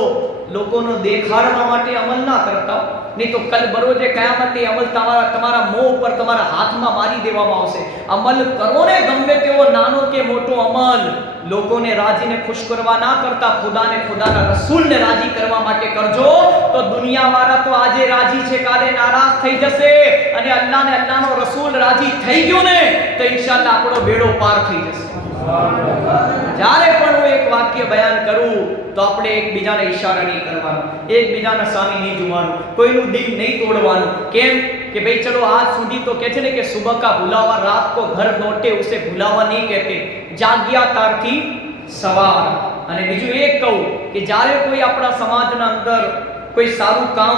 લોકોનો દેખાડવા માટે અમલ ના કરતા, નહીં તો કલ બરોજે કયામતે અમલ તમારા મોં ઉપર, તમારા હાથમાં મારી દેવામાં આવશે. અમલ કરો ને ગમે તેવો નાનો કે મોટો અમલ, લોકોને રાજીને ખુશ કરવા ના કરતા ખુદાને, ખુદાના રસૂલને રાજી કરવા માટે કરજો. તો દુનિયાવાળા તો આજે રાજી છે, કાલે નારાજ થઈ જશે. અને અલ્લાહને, અલ્લાહનો રસૂલ રાજી થઈ ગયો ને તો ઇન્શાઅલ્લાહ આપણો બેડો પાર થઈ જશે. જ્યારે પણ હું એક વાક્ય બયાન કરું તો આપણે એકબીજાને ઈશારા નહીં કરવાનો, એકબીજાના સામે નહીં જોવાનું, કોઈનું દિલ નહીં તોડવાનું. કેમ કે ભાઈ ચલો આજ સુધી તો કહે છે ને કે સુબહ કા ભુલાવા રાત કો ઘર લौटे ઉસે ભુલાવા નહીં કહેતે, જાગ્યા તારથી સવાર. અને બીજું એક કહું કે જ્યારે કોઈ આપણા સમાજના અંદર કોઈ સારું કામ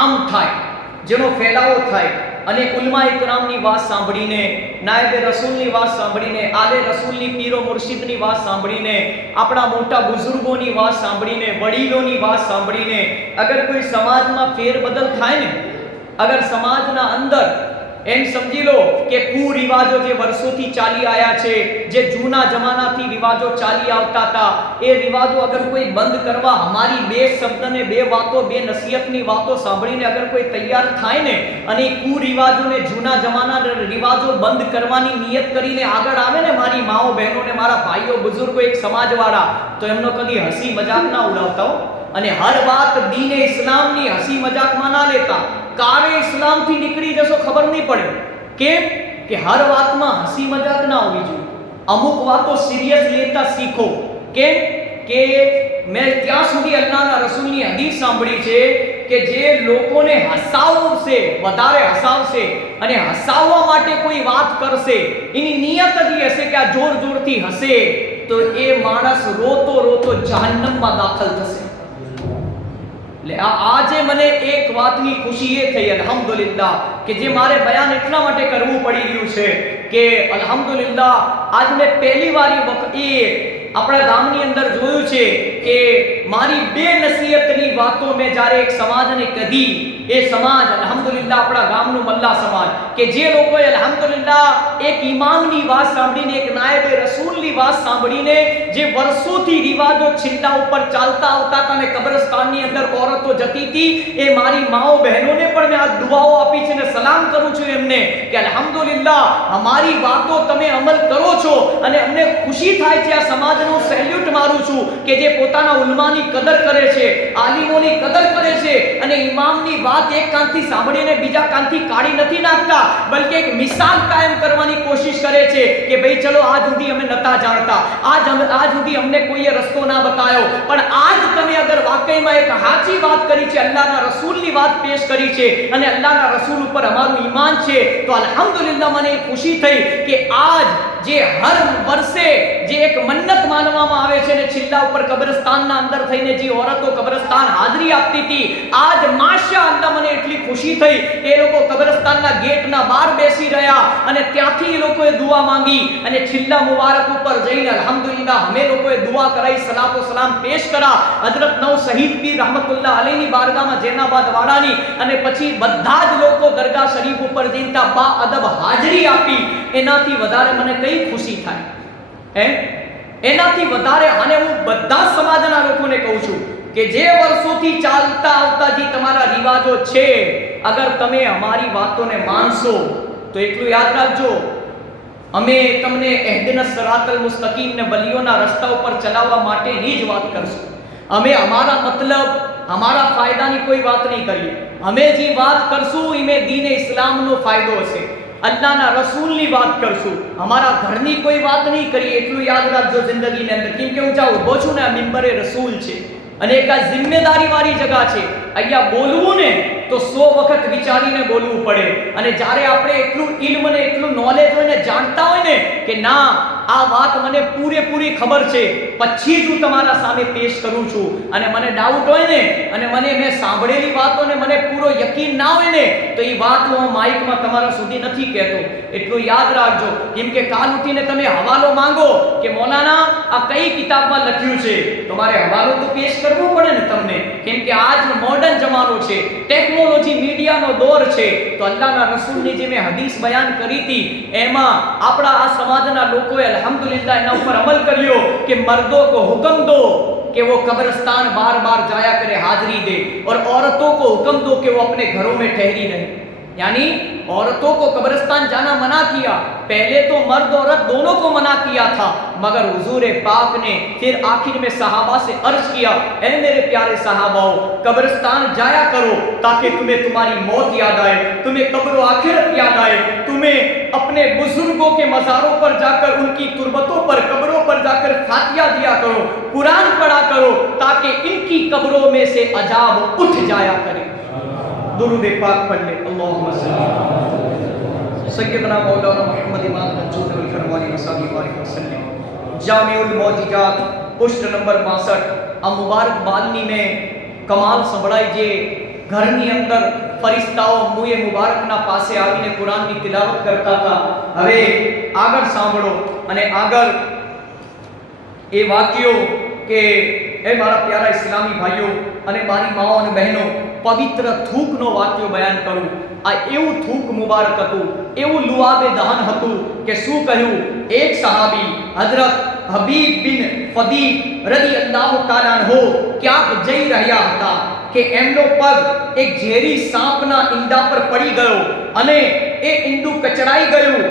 આમ થાય, જેનો ફેલાવો થાય, અને ઉલમા ઇકરામની વાત સાંભળીને, નાયબે રસૂલની વાત સાંભળીને, આલે રસૂલની પીરો મુર્શિદની વાત સાંભળીને, આપણા મોટા બુઝુર્ગોની વાત સાંભળીને, વડીલોની વાત સાંભળીને અગર કોઈ સમાજમાં ફેરબદલ થાય ને, અગર સમાજના અંદર એમ સમજી લો કે કુરિવાજો જે વર્ષોથી ચાલી આવ્યા છે, જે જૂના જમાનાથી રિવાજો ચાલી આવતા હતા, એ રિવાજો અગર કોઈ બંધ કરવા અમારી બે શબ્દને, બે વાતો, બે નસીહતની વાતો સાંભળીને અગર કોઈ તૈયાર થાય ને અને કુરિવાજોને, જૂના જમાનાના રિવાજો બંધ કરવાની નિયત કરીને આગળ આવે ને, મારી માઓ બહેનો ને મારા ભાઈઓ બુઝુર્ગો એક સમાજવાળા, તો એમનો કદી હસી મજાક ના ઉડાવતા હો. અને હર વાત દીને ઇસ્લામની હસી મજાકમાં ના લેતા. કારે ઇસ્લામથી નીકળી જશો ખબર નહીં પડે. કેમ કે હર વાતમાં હસી મજાક ના હોવી જોઈએ. અમુક વાતો સિરિયસ લેતા શીખો. કેમ કે મેં ત્યાં સુધી અલ્લાહના રસૂલની હદીસ સાંભળી છે કે જે લોકોને હસાવશે, વધારે હસાવશે અને હસાવવા માટે કોઈ વાત કરશે, એની નિયત જ એ હશે કે આ જોર જોરથી હસે, તો એ માણસ રોતો રોતો જહન્નમમાં દાખલ થશે. એટલે આજે મને એક વાતની ખુશી એ થઈ અલ્હમ્દુલિલ્લાહ કે જે મારે બયાન એટલા માટે કરવું પડી રહ્યું છે કે અલ્હમ્દુલિલ્લાહ આજ મેં પહેલી વાર આપણા ગામની અંદર જોયું છે કે મારી બે નસીહતની વાતો મેં જ્યારે એક સમાજને કદી, એ સમાજ અલ્હમ્દુલિલ્લાહ આપણા ગામનું મલ્લા સમાજ કે જે લોકોએ અલ્હમ્દુલિલ્લાહ એક ઇમામની વાત સાંભળીને, એક નાયબે રસૂલની વાત સાંભળીને, જે વર્ષોથી રિવાજો છિલ્લા ઉપર ચાલતા આવતા હતા અને કબ્રસ્તાનની અંદર औरतो જતી હતી, એ મારી માઓ બહેનોને પણ મેં આ દુઆઓ આપી છે અને સલામ કરું છું એમને કે અલ્હમ્દુલિલ્લાહ અમારી વાતો તમે અમલ કરો છો અને અમને ખુશી થાય છે. આ સમાજનો સેલ્યુટ મારું છું કે જે પોતાના ઉલમાની કદર કરે છે, આલિમોની કદર કરે છે અને ઇમામની વાત એક કાનથી સાંભળીને બીજા કાનથી કાઢી નથી નાખતા, બલકે એક મિસાલ કાયમ કરવાની કોશિશ કરે છે કે ભાઈ ચલો આજ સુધી અમે નતા જાણતા, આજ સુધી અમને કોઈએ રસ્તો ના બતાવ્યો, પણ આજ તમે અગર વાકઈમાં એક સાચી વાત કરી છે, અલ્લાહના રસૂલની વાત પેશ કરી છે અને અલ્લાહના રસૂલ ઉપર અમારું ઈમાન છે, તો અલ્હમ્દુલિલ્લાહ મને ખુશી થઈ કે આજ જે હર વર્ષે જે એક મન્નત માનવામાં આવે છે ને છિલ્લા ઉપર કબ્રસ્તાનના અંદર થઈને જે ઓરતો કબ્રસ્તાન હાજરી આપતી હતી, આજ માશાઅલ્લાહ મને એટલી ખુશી થઈ કે એ લોકો કબ્રસ્તાનના ગેટના બહાર બેસી રહ્યા અને ત્યાંથી એ લોકોએ દુઆ માંગી અને છિલ્લા મુબારક ઉપર જઈને અલ્હમ્દુલિલ્લાહ અમે લોકોએ દુઆ કરાઈ, સલાતો સલામ પેશ કરા હજરત નવ શહીદ પીર રહમતુલ્લાહ અલૈની બારગાહમાં જેનાબાદ વાડાની, અને પછી બધા જ લોકો દરગાહ શરીફ ઉપર જઈને બા અદબ હાજરી આપી. એનાથી વધારે મને કઈ ખુશી થાય? એનાથી વધારે. અને હું બધા સમાજના લોકોને કહું છું કે જે વર્ષોથી ચાલતા આવતા જે તમારા રિવાજો છે, અગર તમે અમારી વાતોને માનશો તો એટલું યાદ રાખજો, અમે તમને એહદિનસ સિરાતલ મુસ્તકીમ ને વલીઓના રસ્તા ઉપર ચલાવવા માટેની જ વાત કરશું. અમે અમારા મતલબ અમારા ફાયદાની કોઈ વાત નહીં કરીએ. અમે જે વાત કરશું એમાં દીન ઇસ્લામનો ફાયદો હશે, અલ્લાહના રસૂલની વાત કરશું, અમારા ઘરની કોઈ વાત નહીં કરીએ. એટલું યાદ રાખજો જિંદગીની અંદર. કેમ કે હું જ્યાં ઊભો છું ને આ મિંબરે રસૂલ છે અને એક આ જિમ્મેદારી વાળી જગા છે. અહીંયા બોલવું ને તો 100 વખત વિચારીને બોલવું પડે. અને જ્યારે આપણે એટલું ઇલ્મ ને એટલું નોલેજ હોય ને જાણતા હોય ને કે ના આ વાત મને પૂરેપૂરી ખબર છે, પછી જ હું તમારા સામે પેશ કરું છું. અને મને ડાઉટ હોય ને અને મેં સાંભળેલી વાતોને મને પૂરો યકીન ના હોય ને તો એ વાત હું માઇકમાં તમારા સુધી નથી કહેતો. એટલું યાદ રાખજો. કેમ કે કાલ ઉઠીને તમે હવાલો માંગો કે મૌલાના આ કઈ કિતાબમાં લખ્યું છે, તમારે હવાલો તો પેશ કરવો પડે ને તમને. કેમ કે આજ મોડર્ન જમાનો છે, ટેકનોલોજી મીડિયાનો દોર છે. તો અલ્લાહના રસૂલની જે મેં હદીસ બયાન કરી હતી એમાં આપણા આ સમાજના લોકોએ अल्हम्दुलिल्लाह एना ऊपर अमल करियो कि मर्दों को हुक्म दो कि वो कब्रिस्तान बार बार जाया करे, हाजिरी दे, और औरतों को हुक्म दो कि वो अपने घरों में ठहरी रहे. यानी औरतों को कब्रिस्तान जाना मना किया. पहले तो मर्द औरत दोनों को मना किया था, मगर हुजूर पाक ने फिर आखिर में सहाबा से अर्ज किया, ऐ मेरे प्यारे सहाबाओ कब्रिस्तान जाया करो ताकि तुम्हें तुम्हारी मौत याद आए, तुम्हें कब्र आखिरत याद आए, तुम्हें अपने बुजुर्गों के मज़ारों पर जाकर उनकी तुरबतों पर कब्रों पर जाकर फातिया दिया करो, कुरान पढ़ा करो ताकि इनकी कब्रों में से अजाब उठ जाया करे. दुरूद पाक पढ़ ले. अल्लाहुम्मा सल्ली सय्यदना मौलाना मुहम्मद इमाम मंसूर अल फरमानी वसल्लम वसल्लम. जामिउल मौजिजात पुष्ट नंबर 62. આ મુબારક બાલની મેં કમાલ સંભળાય જે ઘરની અંદર ફરિશ્તાઓ મુએ મુબારકના પાસે આવીને કુરાનની તિલાવત કરતા હતા. હવે આગળ સાંભળો અને આગળ એ વાક્યો કે એ મારા પ્યારા ઇસ્લામી ભાઈઓ અને મારી માઓ અને બહેનો, પવિત્ર થૂકનો વાક્યો બયાન કરું. આ એવું થૂક મુબારક હતું, એવું લુઆબે દહન હતું કે શું કહ્યું. એક સહાબી હજરત હબીબ બિન ફદીક રદિયલ્લાહુ તાઆલા અન્હુ ક્યાંક જઈ રહ્યા હતા કે એમનો પગ એક ઝેરી સાપના ઈંડા પર પડી ગયો અને એ ઈંડું કચડાઈ ગયું.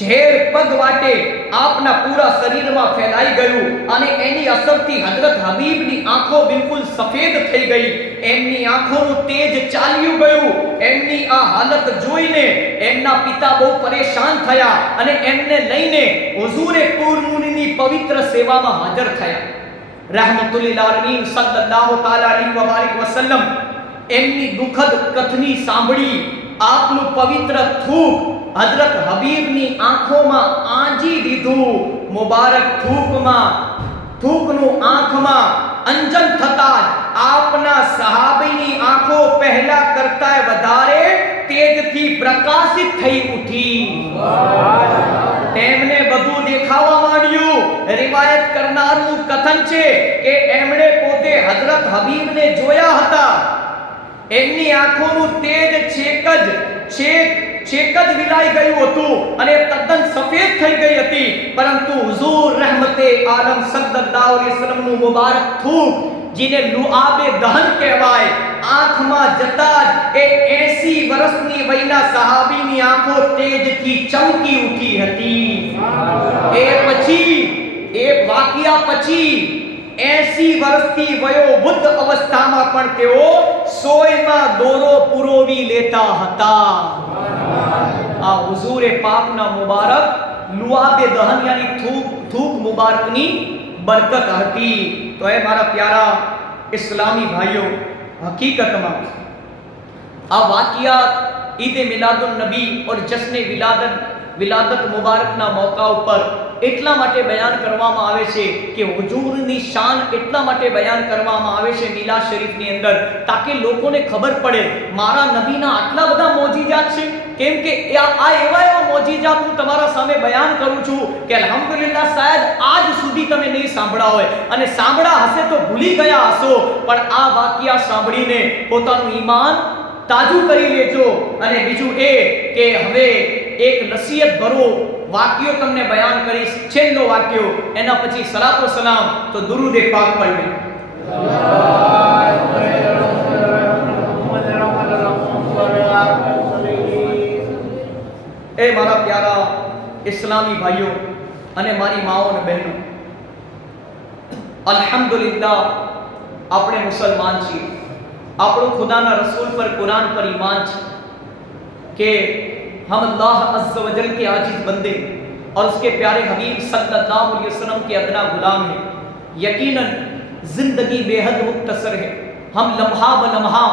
ઝેર પગ વાટે આપના પૂરા શરીરમાં ફેલાઈ ગયું અને એની અસરથી હજરત હબીબની આંખો બિલકુલ સફેદ થઈ ગઈ. એમની આંખોનું તેજ ચાલ્યું ગયું. એમની આ હાલત જોઈને એમના પિતા બહુ પરેશાન થયા અને એમને લઈને હુઝૂરે પૂરમુનીની પવિત્ર સેવામાં હાજર થયા. रहमतुल्लिल आलमीन सल्लल्लाहु ताला अलैहि व बारिक वसल्लम એમની દુઃખદ કથની સાંભળી આપનું પવિત્ર થૂક હજરત હબીબની આંખોમાં આંજી દીધું. મુબારક થૂકનું આંખમાં અંજન થતા આપના સહાબીની આંખો પહેલા કરતા વધારે તેજથી પ્રકાશિત થઈ ઉઠી. તેમને બધું દેખાવા માંડ્યું. રિવાયત કરનારનું કથન છે કે એમણે પોતે હજરત હબીબને જોયા હતા. એમની આંખોનું તેજ છેક જ વિલાઈ ગયું હતું અને તદ્દન સફેદ થઈ ગઈ હતી. પરંતુ હુઝૂર રહેમતે આલમ સલ્લલ્લાહુ અલૈહિ વસલ્લમનું મુબારક થૂક જેને લુઆબે દહન કહેવાય, આંખમાં જતા જ એ 80 વર્ષની વયના સહાબીની આંખો તેજથી ચમકી ઉઠી હતી. એ વાકિયા પછી 80 વર્ષથી વયોવૃદ્ધ અવસ્થામાં પણ તેઓ સોયમાં દોરો પુરોવી લેતા હતા. આ હુઝૂરે પાકના મુબારક લુઆબે દહન યાની થૂક મુબારકની બરકત હતી. તો એ મારા પ્યારા ઇસ્લામી ભાઈઓ, હકીકતમાં આ વાકિયાત ईद मिलादुन नबी और जश्न विलादत વિલાદત મુબારકના મોકા ઉપર એટલા માટે બયાન કરવામાં આવે છે કે હુજૂરની શાન એટલા માટે બયાન કરવામાં આવે છે મિલાદ શરીફની અંદર, તાકે લોકોને ખબર પડે મારા નબીના આટલા બધા મોજીઝાત છે. કેમ કે આ એવા મોજીઝાત હું તમારા સામે બયાન કરું છું કે અલ્હમ્દુલિલ્લાહ શાયદ આજ સુધી તમે નહીં સાંભળ્યા હોય, અને સાંભળ્યા હશે તો ભૂલી ગયા હશો, પણ આ વાક્યા સાંભળીને પોતાનું ઈમાન તાજું કરી લેજો. અને બીજું એ કે હવે એક નસીહત ભરો વાક્યો તમને બયાન કરીશ, છેલ્લો વાક્યો, એના પછી સલાતો સલામ, તો દુરૂદ પાક પઢી. એ મારા પ્યારા ઇસ્લામી ભાઈઓ અને મારી માઓ અને બહેનો, અલ્હમ્દુલિલ્લાહ આપણે મુસલમાન છીએ. આપણો ખુદાના રસૂલ પર, કુરાન પર ઈમાન છે કે हम अल्लाह अज़्ज़ व जल के आजिज़ बंदे और उसके प्यारे हबीब सल्लल्लाहु अलैहि वसल्लम के अदना गुलाम हैं. यकीनन जिंदगी बेहद मुख्तसर है. हम लम्हा ब लम्हा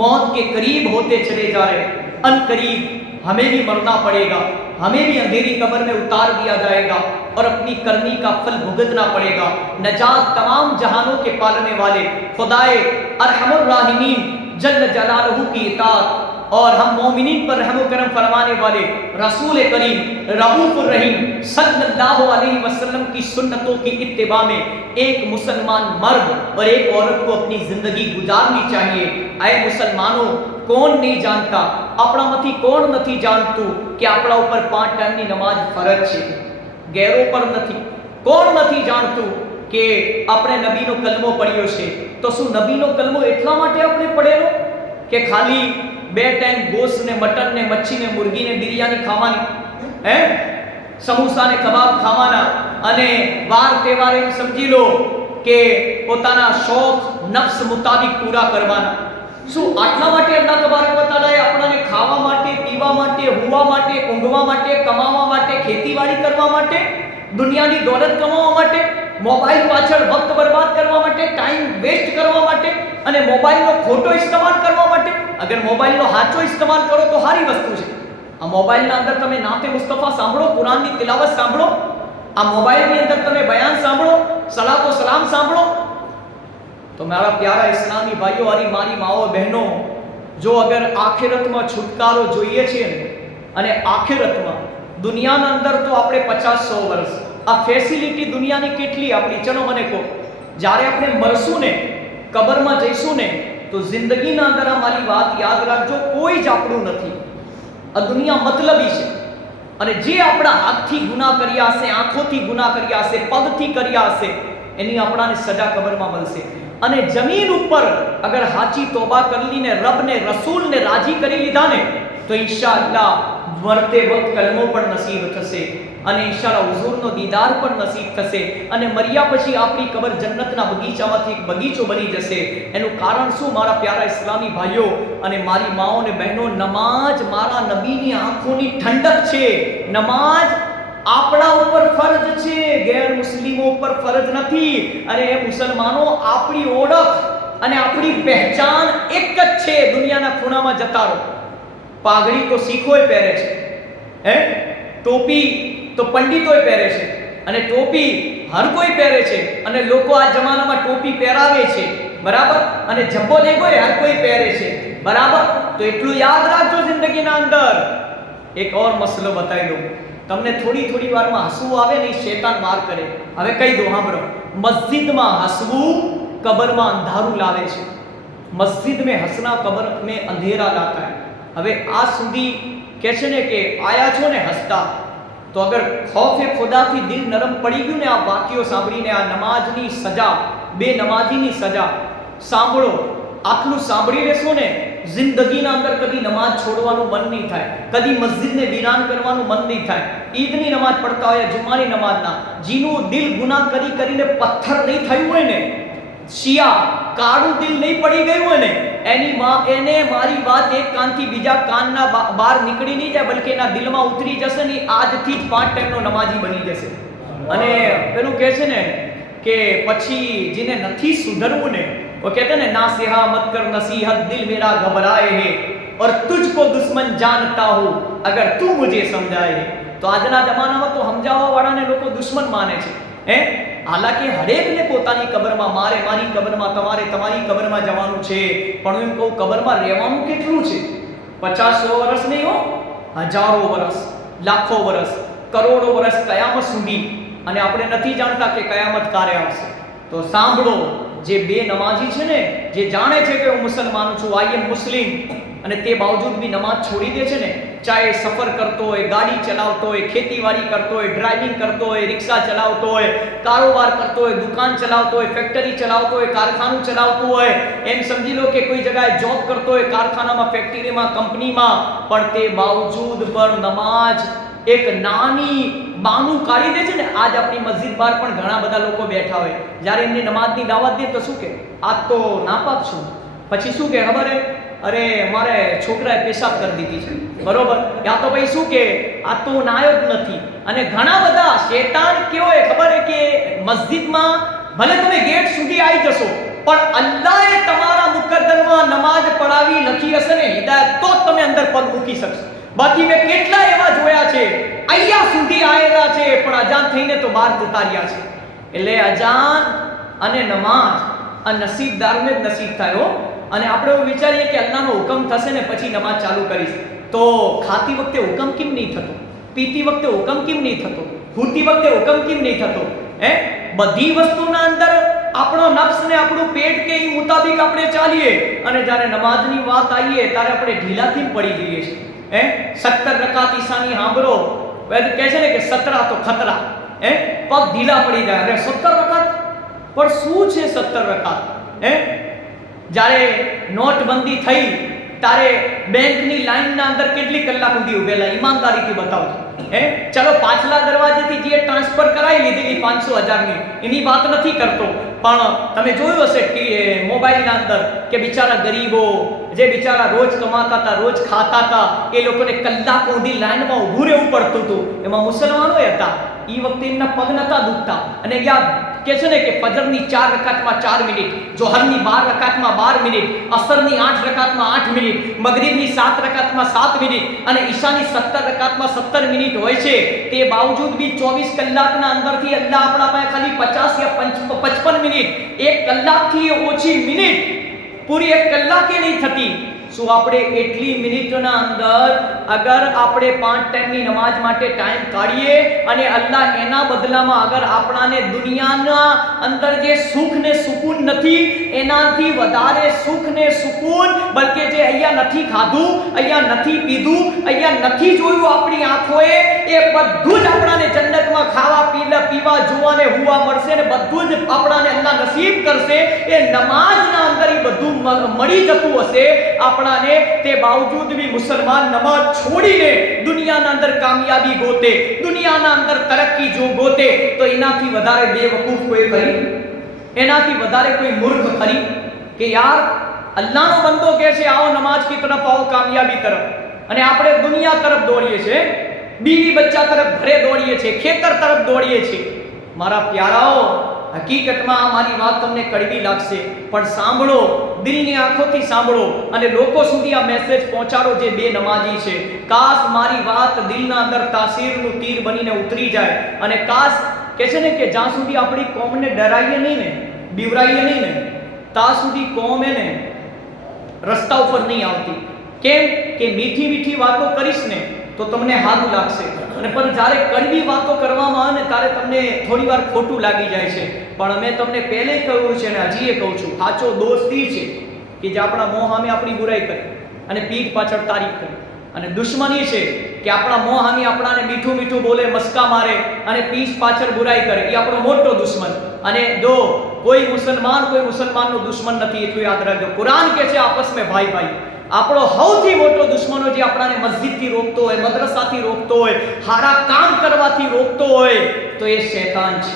मौत के करीब होते चले जा रहे हैं. अन करीब हमें भी मरना पड़ेगा, हमें भी अंधेरी कब्र में उतार दिया जाएगा और अपनी करनी का फल भुगतना पड़ेगा. नजात तमाम जहानों के पालने वाले खुदाए अरहमुर राहिमीन जल्ल जलालहू की इताअत और हम मोमिनीन पर रहम करम फरमाने वाले रसूल करीम रऊफुर रहीम सल्लल्लाहु अलैहि वसल्लम की सुन्नतों की इत्तिबा में एक मुसलमान मर्द और एक औरत को अपनी जिंदगी गुजारनी चाहिए. ऐ मुसलमानों, कौन नहीं जानता, આપણામાંથી કોણ નથી જાણતું કે આપણા ઉપર 5 ટાઈમની નમાજ ફરજ છે, ગેરો પર નથી. કોણ નથી જાણતું કે આપણે નબીનો કલમો પડ્યો છે? તો શું નબીનો કલમો એટલા માટે આપણે પડેલો કે ખાલી 2 ટાઈમ ગોશ્ત ને મટન ને મચ્છી ને મુર્ગી ને બિરયાની ખાવાની, હે સમોસા ને કબાબ ખાવાના, અને વાર તહેવારે સમજી લો કે પોતાના શોખ નફ્સ મુતાબિક પૂરા કરવાના? શું આટલા માટે અલ્લાહ તબારક વ તઆલાએ આપણને ખાવા માટે, પીવા માટે, હુવા માટે, ઊંઘવા માટે, કમાવા માટે, ખેતીવાડી કરવા માટે, દુનિયાની દોલત કમાવા માટે, મોબાઈલ પાછળ વક્ત બરબાદ કરવા માટે, ટાઈમ વેસ્ટ કરવા માટે, અને મોબાઈલનો ખોટો ઇસ્તેમાલ કરવા માટે? અગર મોબાઈલનો સાચો ઇસ્તેમાલ કરો તો સારી વસ્તુ છે. આ મોબાઈલના અંદર તમે નાતે મુસ્તફા સાંભળો, કુરાનની તિલાવત સાંભળો, આ મોબાઈલની અંદર તમે બયાન સાંભળો, સલાતો સલામ સાંભળો. તો મારા પ્યારા ઇસ્લામી ભાઈઓ અને મારી માઓ બહેનો, જો અગર આખિરતમાં છુટકારો જોઈએ છે ને, અને આખિરતમાં દુનિયાના અંદર તો આપણે 50-100 વર્ષ, આ ફેસિલિટી દુનિયાની કેટલી આપણી, ચલો મને કહો. જ્યારે આપણે મરશું ને, કબરમાં જઈશું ને, તો જિંદગીના અંદર મારી વાત યાદ રાખજો, કોઈ જ આપણું નથી. આ દુનિયા મતલબી છે. અને જે આપણા હાથથી ગુનાહ કર્યા હશે, આંખોથી ગુનાહ કર્યા હશે, પગથી કર્યા હશે, એની આપણાને સજા કબરમાં મળશે. અને જમીન ઉપર અગર હાચી તોબા કરી લીને, રબને રસૂલને રાજી કરી લીધા ને, તો ઇન્શાઅલ્લાહ મરતે વખત કલમો પણ નસીબ થશે, અને ઇન્શાઅલ્લાહ હુઝુરનો દીદાર પણ નસીબ થશે, અને મર્યા પછી આપણી કબર જન્નતના બગીચામાંથી એક બગીચો બની જશે. એનું કારણ શું મારા પ્યારા ઇસ્લામી ભાઈઓ અને મારી માઓ અને બહેનો? નમાજ મારા નબીની આંખોની ઠંડક છે. નમાજ આપણા ઉપર ફરજ છે, ગેર મુસ્લિમો ઉપર ફરજ નથી. અને એ મુસલમાનો, આપણી ઓળખ અને આપણી પહેચાન એક જ છે. દુનિયાના ખૂણામાં જતા રહો, પાઘડી તો શીખોય પહેરે છે, હે ટોપી તો પંડિતોય પહેરે છે, અને ટોપી હર કોઈ પહેરે છે, અને લોકો આ જમાનામાં ટોપી પહેરાવે છે, બરાબર, અને જબ્બો લેગોય હર કોઈ પહેરે છે, બરાબર. તો એટલું યાદ રાખજો જિંદગીના અંદર. એક ઓર મસલો બતાવી દઉં તમને. થોડી વારમાં હસવું આવે ને, શેતાન વાર કરે. હવે કહી દો, સાંભળો. મસ્જિદમાં હસવું કબરમાં અંધારું લાવે છે. મસ્જિદ में हंसना कब्र में अंधेरा लाता है. હવે આ સુધી કહે છે ને કે આયા છો ને હસતા, તો અગર ખૌફે ખુદાથી દિલ નરમ પડી ગયું ને આ વાક્યો સાંભળીને, આ નમાજની સજા, બે નમાજીની સજા સાંભળો, આટલું સાંભળી લેશો ને, જિંદગીના અંદર કદી નમાજ છોડવાનું મન નહીં થાય, કદી મસ્જિદને વિરાન કરવાનું મન નહીં થાય. ઈદની નમાજ પડતા હોય, જુમાની નમાજના, જીનું દિલ ગુનાહ કરીને પથ્થર નહીં થયું હોય ને, શિયા કાળું દિલ નહીં પડી ગયું હોય ને, એની માં એને મારી વાત એક કાનથી બીજા કાનના બહાર નીકળી નહીં જાય, બલકે એના દિલમાં ઉતરી જશે ને, આજથી જ 5 ટાઈમનો નમાજી બની જશે. અને પેલું કહે છે ને કે પછી જેને નથી સુધરવું ને, वो कहते हैं ना नसीहा मत कर नसीहत दिल मेरा घबराए है, और तुझको दुश्मन जानता हूं अगर तू मुझे समझाए। तो આજના જમાનામાં તો સમજાવવા વાળાને લોકો દુશ્મન માને છે હે। હાલાકી હરેકને પોતાની કબરમાં, મારે મારી કબરમાં, તમારે તમારી કબરમાં જવાનું છે, પણ હું એમ કહું કબરમાં રહેવાનું કેટલું છે? 50-100 વર્ષ નહીં હો, હજારો વર્ષ, લાખો વર્ષ, કરોડો વર્ષ, કયામત સુધી। અને આપણે નથી જાણતા કે કયામત ક્યારે આવશે। તો સાંભળો, જે બે નમાજી છે ને, જે જાણે છે કે હું મુસલમાન છું, આઈ એમ મુસ્લિમ, અને તે બાવજૂદ બી નમાજ છોડી દે છે ને, ચાહે સફર કરતો હોય, ગાડી ચલાવતો હોય, ખેતીવાડી કરતો હોય, ડ્રાઇવિંગ કરતો હોય, રિક્ષા ચલાવતો હોય, કારોબાર કરતો હોય, દુકાન ચલાવતો હોય, ફેક્ટરી ચલાવતો હોય, કારખાનું ચલાવતું હોય, એમ સમજી લો કે કોઈ જગ્યાએ જોબ કરતો હોય, કારખાનામાં, ફેક્ટરીમાં, કંપનીમાં, પણ તે બાવજૂદ પર નમાજ એક નાની બાનું કાઢી દે છે ને। આજ આપણી મસ્જિદ બહાર પણ ઘણા બધા લોકો બેઠા હોય, જ્યારે એમને નમાજની દાવત દે તો શું કે, આજ તો નાપાક છું, પછી શું કે ખબર હે, અરે મારે છોકરાએ પેશાબ કરી દીધી છે, બરોબર, યા તો ભાઈ શું કે આ તો નાયો જ નથી। અને ઘણા બધા શેતાન કેવો હોય ખબર હે કે મસ્જિદમાં ભલે તમે ગેટ સુધી આવી જશો, પણ અલ્લાહે તમારા મુકદ્દરમાં નમાજ પઢાવી લખી હશે ને હિદાયત, તો જ તમે અંદર પગ મૂકી શકશો। બાકી મેં કેટલા એવા જોયા છે અહીંયા સુધી આવેલા છે, પણ અજાન થઈને તો બહાર જતા રહ્યા છે। એટલે અજાન અને નમાજ આ નસીબદારને જ નસીબ થાય હો। અને આપણે એવું વિચારીએ કે અલ્લાહનો હુકમ થશે ને પછી નમાજ ચાલુ કરીશ, તો ખાતી વખતે હુકમ કેમ નહીં થતો? પીતી વખતે હુકમ કેમ નહીં થતો? સૂતી વખતે હુકમ કેમ નહીં થતો? હે, બધી વસ્તુના અંદર આપણો નફ્સ ને આપણું પેટ કે એ મુતાબિક આપણે ચાલીએ, અને જ્યારે નમાજની વાત આવીએ ત્યારે આપણે ઢીલાથી પડી જઈએ છીએ હે। 17 રકાત ઈશાની સાંભળો, કહે છે ને કે 17 તો ખતરા હે, પગ ઢીલા પડી જાય। અરે 17 રકાત, પણ શું છે 17 રકાત હે? જ્યારે નોટબંધી થઈ ત્યારે બેંકની લાઈનના અંદર કેટલી કલાક સુધી ઉભેલા? ઈમાનદારીથી બતાવજો હે। ચલો પાછલા દરવાજેથી જે ટ્રાન્સફર કરાવી લીધેલી 500,000ની, એની વાત નથી કરતો, પણ તમે જોયું હશે કે મોબાઈલના અંદર કે બિચારા ગરીબો જે બિચારા રોજ કમાતા હતા, રોજ ખાતા હતા, એ લોકોને કલાકો સુધી લાઈનમાં ઊભું રહેવું પડતું હતું। એમાં મુસલમાનો હતા, એ વખતે એમના પગ નતા દુખતા, અને યાદ કે છે ને કે ફજરની 4 રકાતમાં 4 મિનિટ, જોહરની 12 રકાતમાં 12 મિનિટ, અસરની 8 રકાતમાં 8 મિનિટ, મગરિબની 7 રકાતમાં 7 મિનિટ, અને ઈશાની 17 રકાતમાં 17 મિનિટ હોય છે। તે બાવજૂદ બી 24 કલાકના અંદરથી અલ્લાહ આપણા પાસે ખાલી 50 યા 55 મિનિટ, 1 કલાકથી ઓછી મિનિટ, પૂરી 1 કલાકે નહીં થતી। શું આપણે એટલી મિનિટોના અંદર અગર આપણે 5 ટાઈમની નમાજ માટે ટાઈમ કાઢીએ, અને અલ્લાહ એના બદલામાં અગર આપણાને દુનિયાના અંદર જે સુખ ને સુકૂન નથી, એનાથી વધારે સુખ ને સુકૂન, બલકે જે અહીંયા નથી ખાધું, અહીંયા નથી પીધું, અહીંયા નથી જોયું આપણી આંખોએ, એ બધું જ આપણાને જન્નતમાં ખાવા પીવા જોવા ને હુવા મળશે, ને બધું જ આપણાને અલ્લાહ નસીબ કરશે। એ નમાજના અંદર એ બધું મળી જતું હશે આપણાને, તે બાવજૂદ બી મુસલમાન નમાજ છોડીને દુનિયાના અંદર કામયાબી ગોતે, દુનિયાના અંદર તરક્કી જો ગોતે, તો એનાથી વધારે બેવકૂફ કોઈ ખરી? એનાથી વધારે કોઈ મૂર્ખ ખરી? કે યાર અલ્લાહનો બંદો કહે છે આવો નમાજ की तरफ आओ, કામયાબી તરફ, અને આપણે દુનિયા તરફ દોડીએ છીએ, બીવી બચ્ચા તરફ ઘરે દોડીએ છીએ, ખેતર તરફ દોડીએ છીએ। મારા પ્યારાઓ, હકીકતમાં મારી વાત તમને કડવી લાગશે, પણ સાંભળો, દિલની આંખોથી સાંભળો, અને લોકો સુધી આ મેસેજ પહોંચાડો જે બે નમાજી છે। કાશ મારી વાત દિલના અંદર તાસીરનું તીર બનીને ઉતરી જાય, અને કાશ કહે છે ને કે જ્યાં સુધી આપણી કોમને ડરાઈએ નહીં ને, બીવરાઈએ નહીં ને, ત્યાં સુધી કોમ એને રસ્તા ઉપર નહીં આવતી। કેમ કે મીઠી મીઠી વાતો કરીશ ને તો તમને સારું લાગશે, અને પણ જ્યારે કડવી વાતો કરવામાં આવે ને ત્યારે તમને થોડી વાર ખોટું લાગી જાય છે। પણ મેં તમને પહેલે કહ્યું છે અને હજી એ કહું છું, સાચો દોસ્ત એ છે કે જે આપણા મોં સામે આપણી બુરાઈ કરે અને પીઠ પાછળ તારીફ કરે, અને દુશ્મની છે કે આપણા મોં સામે આપણાને મીઠું મીઠું બોલે, મસ્કા મારે, અને પીઠ પાછળ બુરાઈ કરે, એ આપણો મોટો દુશ્મન। અને જો કોઈ મુસલમાનનો દુશ્મન નથી, એટલું યાદ રાખજો। કુરાન કહે છે આપસ में भाई भाई। આપણો સૌથી મોટો દુશ્મનો જે આપણને મસ્જિદથી રોકતો હોય, મદ્રસાથી રોકતો હોય, સારા કામ કરવાથી રોકતો હોય, તો એ શૈતાન છે।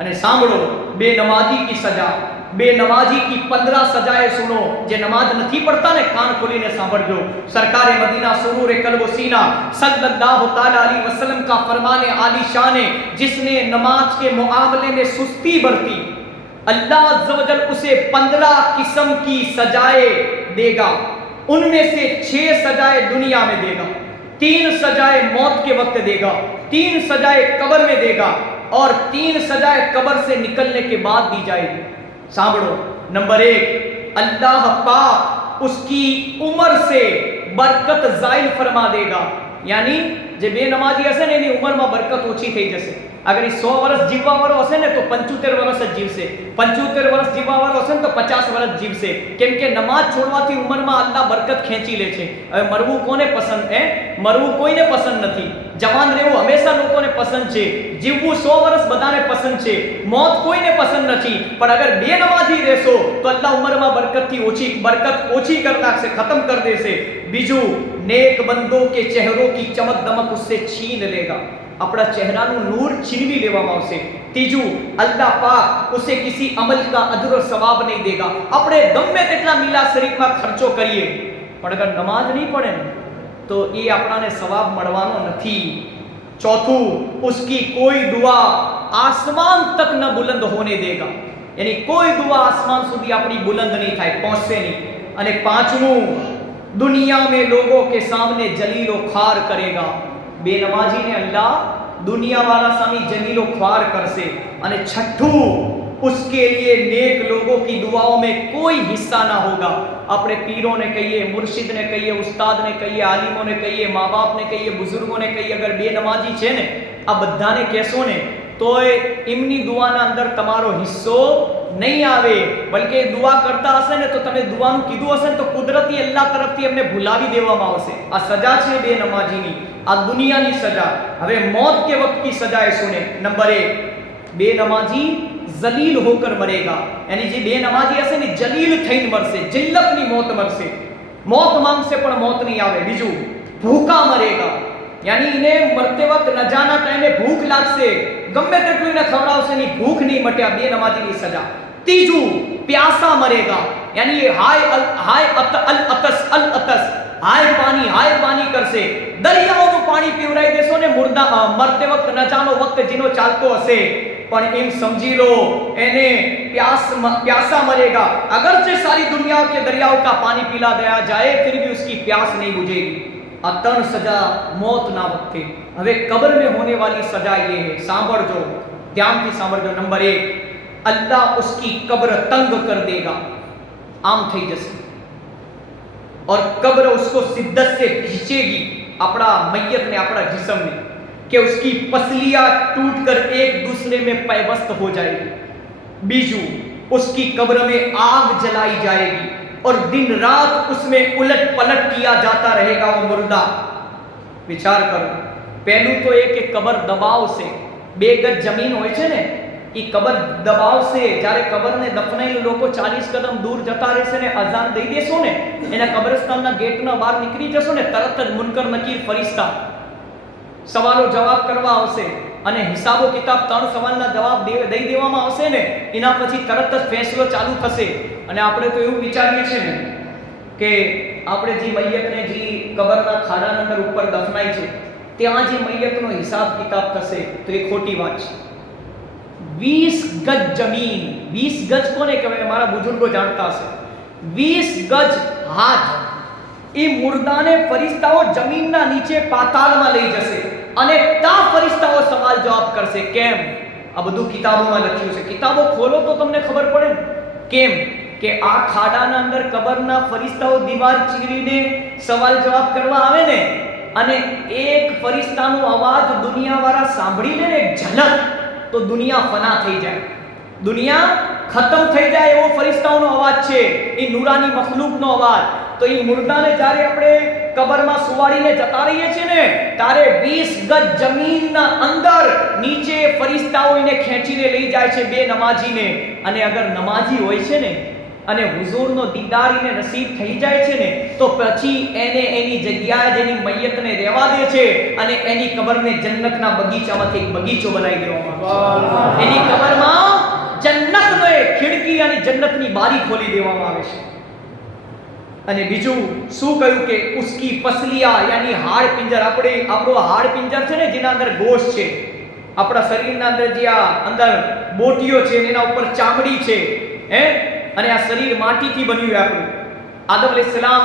અને સાંભળો, બે નમાજી કી સજા, બે નમાજી की 15 સજાએ સુનો। જે નમાજ નથી પढ़ता ને, કાન ખોલીને સાંભળજો। સરકારે મદीना सुरूर कल्ब सीना सल्लल्लाहु ताला अलैहि वसल्लम का फरमान आली शान है, जिसने नमाज के मुआमले में सुस्ती बरती, अल्लाह अज़्ज़ व जल उसे 15 किस्म की सजाएं देगा। उनमें से 6 सजाएं दुनिया में देगा, 3 सजाएं मौत के वक्त देगा, 3 सजाएं कब्र में देगा और 3 सजाएं कब्र से निकलने के बाद दी जाएगी। सांभळो, नंबर 1, अल्लाह पाक उसकी उम्र से बरकत जायल फरमा देगा, यानी जे बेनमाजी हशे ने एनी उमर में बरकत ओછી થઈ જશે। अगर 100 વર્ષ જીવવા વાળો હશે ને તો 75 વર્ષ જ જીવશે, 75 વર્ષ જીવવા વાળો હશે ને તો 50 વર્ષ જીવશે, કેમ કે નમાજ છોડવાથી ઉંમરમાં અલ્લાહ બરકત ખેંચી લે છે। હવે મરવું કોને પસંદ હે? મરવું કોઈને પસંદ નથી, જવાન રહેવું હંમેશા લોકોને પસંદ છે, જીવવું 100 વર્ષ બધાને પસંદ છે, મોત કોઈને પસંદ નથી। પણ અગર બેનમાજી રહેશો તો અલ્લાહ ઉંમરમાં બરકત ઓછી કરી નાખશે, ખતમ કરી દેશે। બીજું, नेक बंदों के चेहरों की चमक दमक उससे छीन लेगा, अपना चेहराનું નૂર છીનવી લેવામાં આવશે। ત્રીજું, અલ્લાહ પાક ઉસે કિસી અમલ કા અજર और સવાબ નહીં દેगा। આપણે ગમે તેટલા મિલાદ શરીફમાં ખર્ચો કરીએ પણ અગર નમાજ નહીં પડે ને તો એ આપણાને સવાબ મળવાનો નથી। ચોથું, उसकी कोई दुआ आसमान तक न बुलंद होने देगा, यानी कोई दुआ आसमान સુધી આપણી बुलंद नहीं થાય, પહોંચશે નહીં। અને પાંચમું, दुनिया में लोगों के सामने जलीलो ख्वार करेगा, बेनमाजी ने अल्लाह दुनिया वाला सामी जलीलो ख्वार करसे। અને छठू, उसके लिए नेक लोगों की दुआओं में कोई हिस्सा ना होगा। अपने पीरों ने कहिए, मुर्शिद ने कहिए, उस्ताद ने कहिए, आलिमों ने कहिए, माँ बाप ने कहिए, बुजुर्गों ने कहिए, अगर बेनमाजी छे ने आ बधाने कहेशो ने तो एमनी दुआना अंदर तमारो हिस्सो नहीं आवे, बल्कि दुआ करता हशे ने तो तमे दुआनु कीधुं हशे तो कुदरती अल्लाह तरफथी एमने भूलावी देवामां आवशे। आ सजा छे बेनमाजीनी, आ दुनियानी सजा। हवे मौत के वक्त की सजा सुने। नंबर 1, बेनमाजी जलील होकर मरेगा, यानी जे बेनमाजी हशे ने जलील थईने मरशे, जिल्लतनी मौत मरशे, मौत मांगशे पण मौत नहीं आवे। बीजू, भूखा मरेगा, यानी इन्हें मरते वक्त न जाना टाइमे भूख लागशे, गमे तेटલું એને ખવડાવશે ની ભૂખ નહીં મટે, આ બેનમાજીની સજા। ત્રીજું, પ્યાસા મરેगा, यानी हाय अतस हाय पानी करशे, दरियाओનું પાણી પીવરાઈ દેશો ને મુર્દા મરતે વખત ન જાનો વખત જીનો ચાલતો હશે પણ એમ સમજી લો એને प्यासा मरेगा। अगर से सारी दुनिया के दरियाओं का पानी पिला दिया जाए फिर भी उसकी प्यास नहीं बुझेगी। अतन सजा मौत ना वक्ते। हवे कब्र में होने वाली सजा ये है, सांभळजो, ध्यान थी सांभळजो। नंबर 1, अल्लाह उसकी कब्र तंग कर देगा, आम थई जશે और कब्र उसको शिद्दत से खींचेगी, अपना मैयत ने, अपना जिस्म ने, कि उसकी पसलियां टूटकर एक दूसरे में पैवस्त हो जाएगी। बीजू, उसकी कब्र में आग जलाई जाएगी और दिन रात उसमें उलट पलट किया जाता रहेगा वो मुर्दा। विचार करो, पहलू तो एक कबर दबाव से 2 गज जमीन होय छे ने ई कबर दबाव से जारे कबर ने दफनाई लोको 40 कदम दूर जता रहेशे ने अजान दई देशो ने एना कब्रस्तानना गेटना बहार निकली जशो ने तरत ज मुनकर नकीर फरिश्ता सवालो जवाब करवा आवशे અને હિસાબો કિતાબ 3 સવાલના જવાબ દઈ દેવામાં આવશે ને એના પછી તરત જ ફેસલો ચાલુ થશે। અને આપણે તો એવું વિચારીએ છીએ ને કે આપણે જે મૈયતને જે કબરના ખાડાના અંદર ઉપર દફનાઈ છે ત્યાં જે મૈયતનો હિસાબ કિતાબ થશે તો એ ખોટી વાત છે। 20 ગજ જમીન, 20 ગજ કોને કહેવાય મારા બુजुर्गो જાણતા હશે, 20 ગજ હાથ એ મુર્દાને ફરિશ્તાઓ જમીનના નીચે પાતાળમાં લઈ જશે અને તા ફરિશ્તાઓ સવાલ જવાબ કરશે। કેમ? આ બધું કિતાબોમાં લખ્યું છે, કિતાબો ખોલો તો તમને ખબર પડે ને કેમ કે આ ખાડાના અંદર કબરના ફરિશ્તાઓ દીવાર ચીરીને સવાલ જવાબ કરવા આવે ને અને એક ફરિશ્તાનો અવાજ દુનિયાવાળા સાંભળી લે ને એક ઝલક તો દુનિયા ફના થઈ જાય, દુનિયા ખતમ થઈ જાય એવો ફરિશ્તાઓનો અવાજ છે, એ નૂરાની મખલૂકનો અવાજ। तो ये मुर्दा ने जारे अपने कबर में सुवाड़ी ने जता रही है ने तारे 20 गज जमीन ना अंदर नीचे फरिश्ताओ इने खेंचीने लई जाय छे बेनमाजी ने। अने अगर नमाजी होय छे ने अने हुजूर नो दीदार इने नसीब थई जाय छे ने तो पछी एने एनी जग्याए जेनी मय्यत ने રહેવા દે છે અને એની કબરને જન્નતના બગીચામાંથી એક બગીચો બનાવી દેવામાં આવે છે। એની કબરમાં જન્નતનો એક ખિડકી અને જન્નતની બારી ખોલી દેવામાં આવે છે। અને બીજું શું કહ્યું કે उसकी पसलिया यानी हाड़ पिंजर, આપણે આપણો હાડ પિંજર છે ને જેના અંદર ગોશ છે, આપણા શરીરના અંદર જે આ અંદર બોટીઓ છે એના ઉપર ચામડી છે હે અને આ શરીર માટીથી બન્યું છે આપણું। આદમ અલૈહિસ્સલામ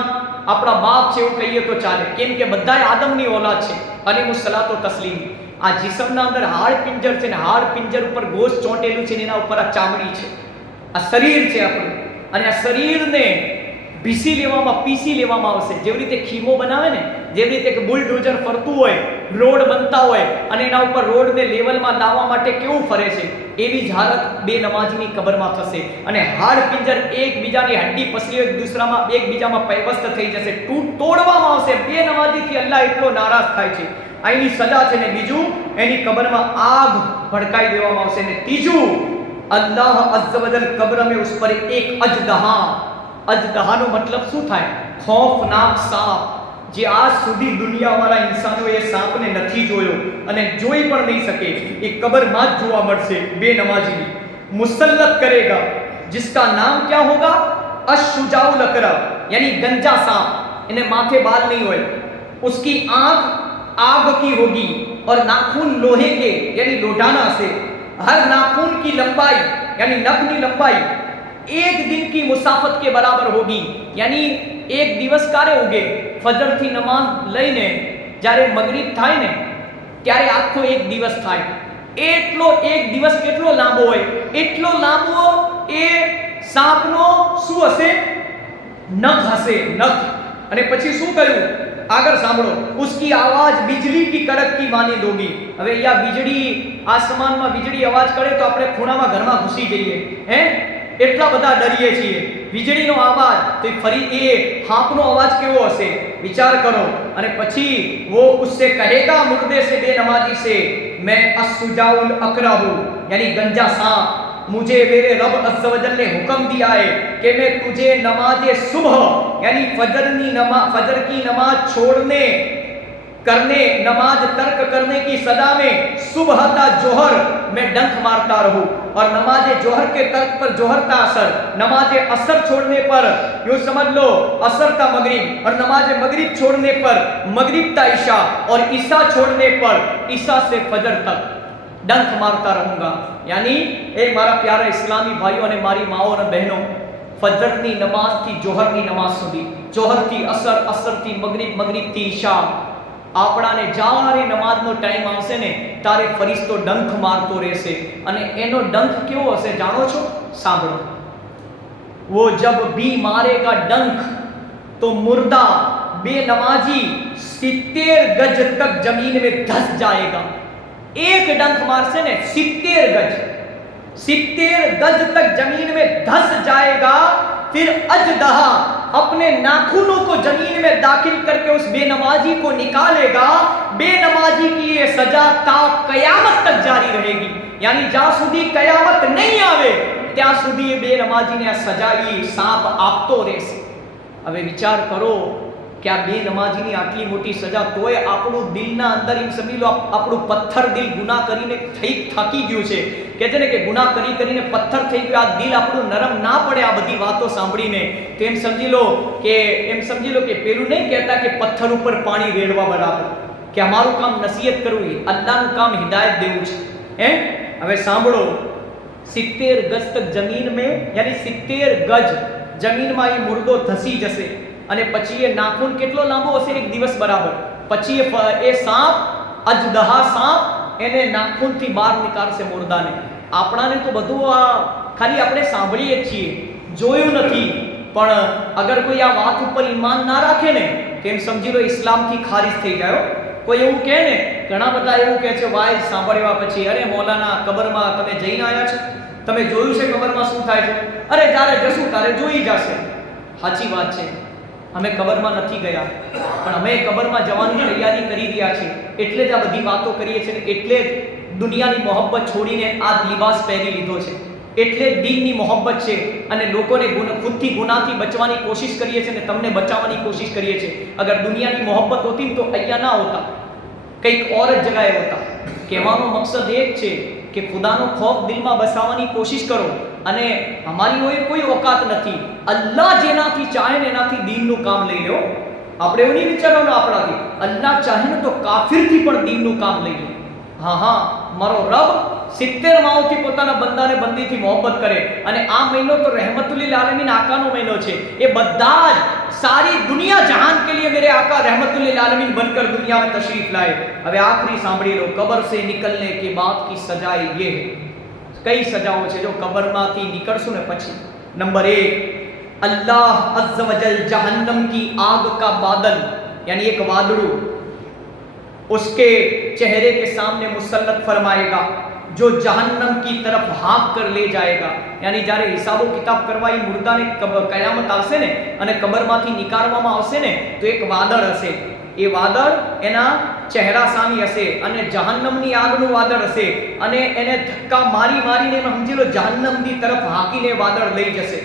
આપણા બાપ છે એવું કહીએ તો ચાલે, કેમ કે બધાય આદમની ઓલાદ છે, અલીમુસ સલાતો તસ્લીમ. આ જિસ્મના અંદર હાડ પિંજર છે ને હાડ પિંજર ઉપર ગોશ ચોંટેલું છે ને એના ઉપર આ ચામડી છે, આ શરીર છે આપણું. અને આ શરીરને પીસી લેવામાં આવશે. જેવી રીતે ખીમો બનાવે ને, જેવી રીતે કે બુલડોઝર ફરતું હોય, રોડ બનતા હોય અને એના ઉપર રોડને લેવલમાં લાવવા માટે કેવું ફરે છે, એવી જ હાલત બે નમાજીની કબરમાં થશે. અને હાડ પિંજર એકબીજાની હડ્ડી પસલી એકબીજામાં પૈવસ્ત થઈ જશે, તોડવામાં આવશે. બે નમાજીથી અલ્લાહ એટલો નારાજ થાય છે. અહીંની સજા છે ને બીજું, એની કબરમાં આગ ભડકાઈ દેવામાં આવશે. ને ત્રીજું, અલ્લાહ અઝ્ઝ વજલ કબ્ર में उस पर एक અજદહાનો મતલબ શું થાય? ખૌફનાક સાપ. જે આજ સુધી દુનિયાવાળા ઇન્સાનોએ એ સાપને નથી જોયો અને જોઈ પણ નહીં શકે, એ કબરમાં જ જોવા મળશે. બે નમાજીની મુસલ્લત કરેગા, जिसका नाम क्या होगा? अशुजाउल अकरब, यानी गंजा सांप. इन्हें माथे बाल नहीं होए, उसकी आंख आग की होगी और नाखून लोहे के यानी लोढ़ाना से. हर नाखून की लंबाई यानी नख की लंबाई एक दिन की मुसाफत के बराबर होगी. यानी एक દિવસ કારે ઉગે? ફજરથી નમાઝ લઈને જ્યારે મગરિબ થાય ને ત્યારે આખો એક દિવસ થાય. એટલો એક દિવસ કેટલો લાંબો હોય? એટલો લાંબો એ સાપનો શું હશે? નખ હશે, નખ. અને પછી શું કહ્યું? આગળ સાંભળો, उसकी आवाज बिजली की कड़क की मानी होगी. હવે અહીંયા વીજળી, આસમાનમાં વીજળી અવાજ કરે તો આપણે ખૂણામાં ઘરમાં ઘૂસી જઈએ, હે? એટલા બધા ડરીએ છીએ. વીજળીનો અવાજ તો ફરી એ હાંકનો અવાજ કેવો હશે? વિચાર કરો. અને પછી वो उससे कहेगा मुर्दे से बेनमाजी से, मैं अस्सुजाउल अकरा हूं, यानी गंजा सांप. मुझे मेरे रब अज़्ज़ वजल ने हुक्म दिया है कि मैं तुझे नमाज सुबह यानी फजर की नमाज छोड़ने करने, नमाज तर्क करने की सदा में सुबह ता जोहर मैं डंक मारता रहूं, और नमाज जोहर के तर्क पर जोहर ता असर, नमाज असर छोड़ने पर यूं समझ लो असर ता मगरिब, और नमाज मगरिब छोड़ने पर मगरिब ता ईशा, और ईशा छोड़ने पर ईशा से फजर तक डंक मारता रहूंगा. यानी ए मारा प्यारा इस्लामी भाइयों અને મારી માઓ અને બહેનો, ફજરની નમાઝથી જોહરની નમાઝ સુધી, જોહરથી અસર, અસરથી મગરિબ, મગરિબથી ઈશા, આપણાને જ્યારે નમાઝનો ટાઈમ આવશે ને ત્યારે ફરિશ્તો ડંખ મારતો રહેશે. અને એનો ડંખ કેવો હશે જાણો છો? સાંભળો. वो जब भी मारेगा डंक तो मुर्दा बेनमाजी 70 गज तक जमीन में धस जाएगा. एक डंक मारसे ने 70 गज तक जमीन में धस जाएगा. फिर अजदहा अपने नाखूनों को जमीन में दाखिल करके उस बेनमाजी को निकालेगा. बेनमाजी की ये सजा ता कयामत तक जारी रहेगी. यानी જ્યાં સુધી કયામત નહીં આવે ત્યાં સુધી એ બેનમાજીને આ સજા એ સાપ આપતો રહેશે. હવે વિચાર કરો કે આ બેનમાજીની આટલી મોટી સજા, તોય આપણું દિલના અંદર એમ સમજી લો આપણું પથ્થર દિલ ગુનાહ કરીને થાકી ગયું છે. કે છે ને કે ગુનાહ કરીને પથ્થર થઈ ગયું. આ દિલ આપણું નરમ ના પડે આ બધી વાતો સાંભળીને. તો એમ સમજી લો કે પેલું નહીં કહેતા કે પથ્થર ઉપર પાણી રેડવા બરાબર, કે અમારું કામ નસીહત કરવું, અલ્લાહનું કામ હિદાયત દેવું છે, હે? હવે સાંભળો, 70 ગજ તક જમીન में यानी 70 ગજ જમીનમાં એ મુર્દો ધસી જશે. અને પછી એ નાખૂન કેટલો લાંબો હશે? એક દિવસ બરાબર. પછી એ સાપ, અજદહા સાપ, એને નાખૂનથી બહાર નીકાળશે મુર્દાને. આપણાને તો બધું આ ખાલી આપણે સાંભળીએ જ છીએ, જોયું નથી. પણ અગર કોઈ આ વાત ઉપર ઈમાન ના રાખે ને તો એમ સમજી લો ઇસ્લામથી ખારિજ થઈ જાય. કોઈ એવું કહે ને, ઘણા બધા એવું કહે છે વાય સાંભળ્યા પછી, અરે મૌલાના કબરમાં તમે જઈને આવ્યા છો? તમે જોયું છે કબરમાં શું થાય છે? અરે જ્યારે જશું ત્યારે જોઈ જશે. સાચી વાત છે, અમે કબરમાં નથી ગયા, પણ અમે કબરમાં જવાની તૈયારી કરી રહ્યા છીએ. એટલે જ આ બધી વાતો કરીએ છીએ, એટલે જ દુનિયાની મોહબ્બત છોડીને આ લિબાસ પહેરી લીધો છે. એટલે જ દીનની મોહબ્બત છે અને લોકોને ખુદથી ગુનાહથી બચવાની કોશિશ કરીએ છીએ અને તમને બચાવવાની કોશિશ કરીએ છીએ. અગર દુનિયાની મોહબ્બત હોતી તો અહીંયા ના હોતા, કંઈક ઓર જ જગાએ હોતા. કહેવાનો મકસદ એક છે કે ખુદાનો ખૌફ દિલમાં બસાવવાની કોશિશ કરો. અને અમારી હોય કોઈ ઓકાત નથી. અલ્લાહ જેનાથી ચાહે ને એનાથી દીનનું કામ લઈ લો. આપણે એવું નહીં વિચારવાનું આપણાથી. અલ્લાહ ચાહે ને તો કાફિરથી પણ દીનનું કામ લઈ લો. હા, મારો રબ 70 માઓથી પોતાના બંદાને બંદીથી મોહબ્બત કરે. અને આ મહિનો તો રહેમતુલ આલમીન આકાનો મહિનો છે. એ બધા જ सारी दुनिया जहान के लिए मेरे आका रहमतुल्लिल आलमीन बनकर दुनिया में तशरीफ लाए. હવે આખરી સાંભળી લો, કબર से निकलने के बाद की सजा ये है. કઈ સજાઓ છે જો કબરમાંથી નીકળશું ને પછી? નંબર 1, अल्लाह अज़्ज़ वजल जहन्नम की आग का बादल यानी एक वादड़ू उसके चेहरे के सामने मुसल्लत फरमाएगा जो जहन्नम की तरफ हाँक कर ले जाएगा. यानी જ્યારે હિસાબો કિતાબ કરવા એ મુર્દાને કયામત આવશે ને અને કબરમાંથી નીકાળવામાં આવશે ને તો એક વાદળ હશે. એ વાદળ એના ચહેરા સામે હશે અને જહન્નમની આગનું વાદળ હશે અને એને ધક્કા મારી મારીને સમજી લો જહન્નમની તરફ હાંકીને વાદળ લઈ જશે.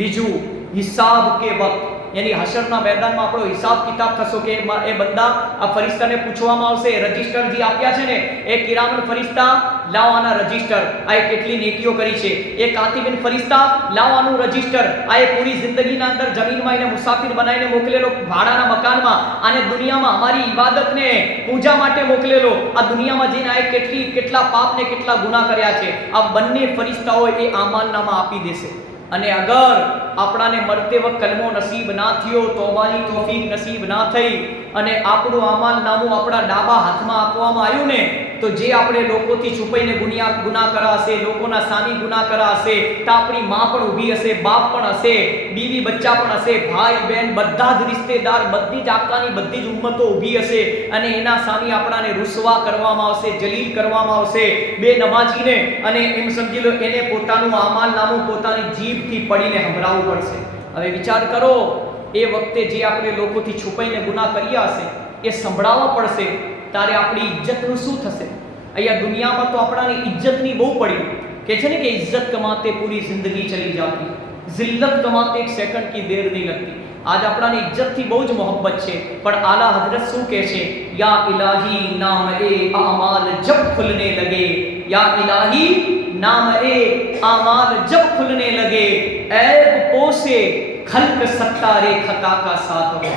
બીજું, હિસાબ કે વક્ત यानी હશરના મેદાનમાં આપણો હિસાબ કિતાબ થશો કે એ બંદા આ ફરિશ્તાને પૂછવામાં આવશે, રજિસ્ટર જે આપ્યા છે ને એ કિરામન ફરિશ્તા લાવ આના રજિસ્ટર, આ કેટલી નેકીઓ કરી છે. એ કાતિબિન ફરિશ્તા લાવ આનું રજિસ્ટર, આ પૂરી જિંદગીના અંદર જમીનમાં એને મુસાફિર બનાવીને મોકલેલો ભાડાના મકાનમાં, આને દુનિયામાં અમારી ઇબાદતને પૂજા માટે મોકલેલો, આ દુનિયામાં જઈને આ કેટલા પાપ ને કેટલા ગુનાહ કર્યા છે. આ બંને ફરિશ્તાઓ એ આમાલનામા આપી દેશે. અને અગર આપણાને મરતે વખત કલમો નસીબ ના થયો, તોબાની તોફીક નસીબ ના થઈ અને આપણું આમાલ નામું આપણા ડાબા હાથમાં આપવામાં આવ્યું ને તો જે આપણે લોકોથી છુપાઈને ગુનાહ કરા હશે, લોકોના સામી ગુનાહ કરા હશે, તો આપણી માં પણ ઊભી હશે, બાપ પણ હશે, બીવી બચ્ચા પણ હશે, ભાઈ બહેન બધા જ રિશ્તેદાર, બધી જ આકાની બધી જ ઉમ્મતો ઊભી હશે અને એના સામે આપણાને રૂસવા કરવામાં આવશે, જલીલ કરવામાં આવશે. બે નમાજીને અને એમ સમજી લો એને પોતાનું આમાલ નામું પોતાની જીભથી પડીને સંભળાવવું પડશે. હવે વિચાર કરો, એ વખતે જે આપણે લોકોથી છુપાઈને ગુનાહ કર્યા હશે એ સંભળાવવા પડશે, તારે આપણી ઇજ્જતનું શું થશે? અહીંયા દુનિયામાં તો આપણાની ઇજ્જતની બહુ પડી કે છે ને કે ઇજ્જત કમાતે પૂરી જિંદગી ચલી જાતી, જિલ્લત કમાતે એક સેકન્ડ કી દેર નહીં લગતી. આજ આપણાની ઇજ્જતથી બહુ જ મોહબ્બત છે, પણ આલા હજરત શું કહે છે? યા ઇલાહી નામ એ આમાલ જબ ખુલને લગે, યા ઇલાહી नाम ए आमाल जब खुलने लगे ऐब पोसे खल्क सत्तारे खता का साथ हो.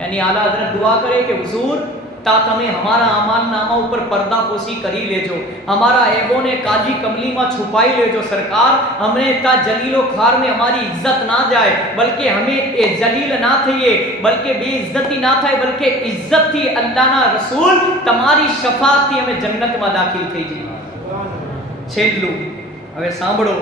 यानी आला हजरत दुआ करे कि हुजूर ता તમે हमारा आमाल नामा ऊपर पर्दा पोसी કરી લેજો, हमारा ऐबों ने काजी कमली में छुपाई लेजो सरकार. हमने ता जलीलो खार में हमारी इज्जत ना जाए, बल्कि हमें ए जलील ना થઈએ, बल्कि बेइज्जती ना થાય, बल्कि इज्जत થી અલ્લાહના રસૂલ તમારી શફાઅતથી અમે જન્નતમાં દાખલ થઈ જઈએ. છેલ્લું હવે સાંભળો,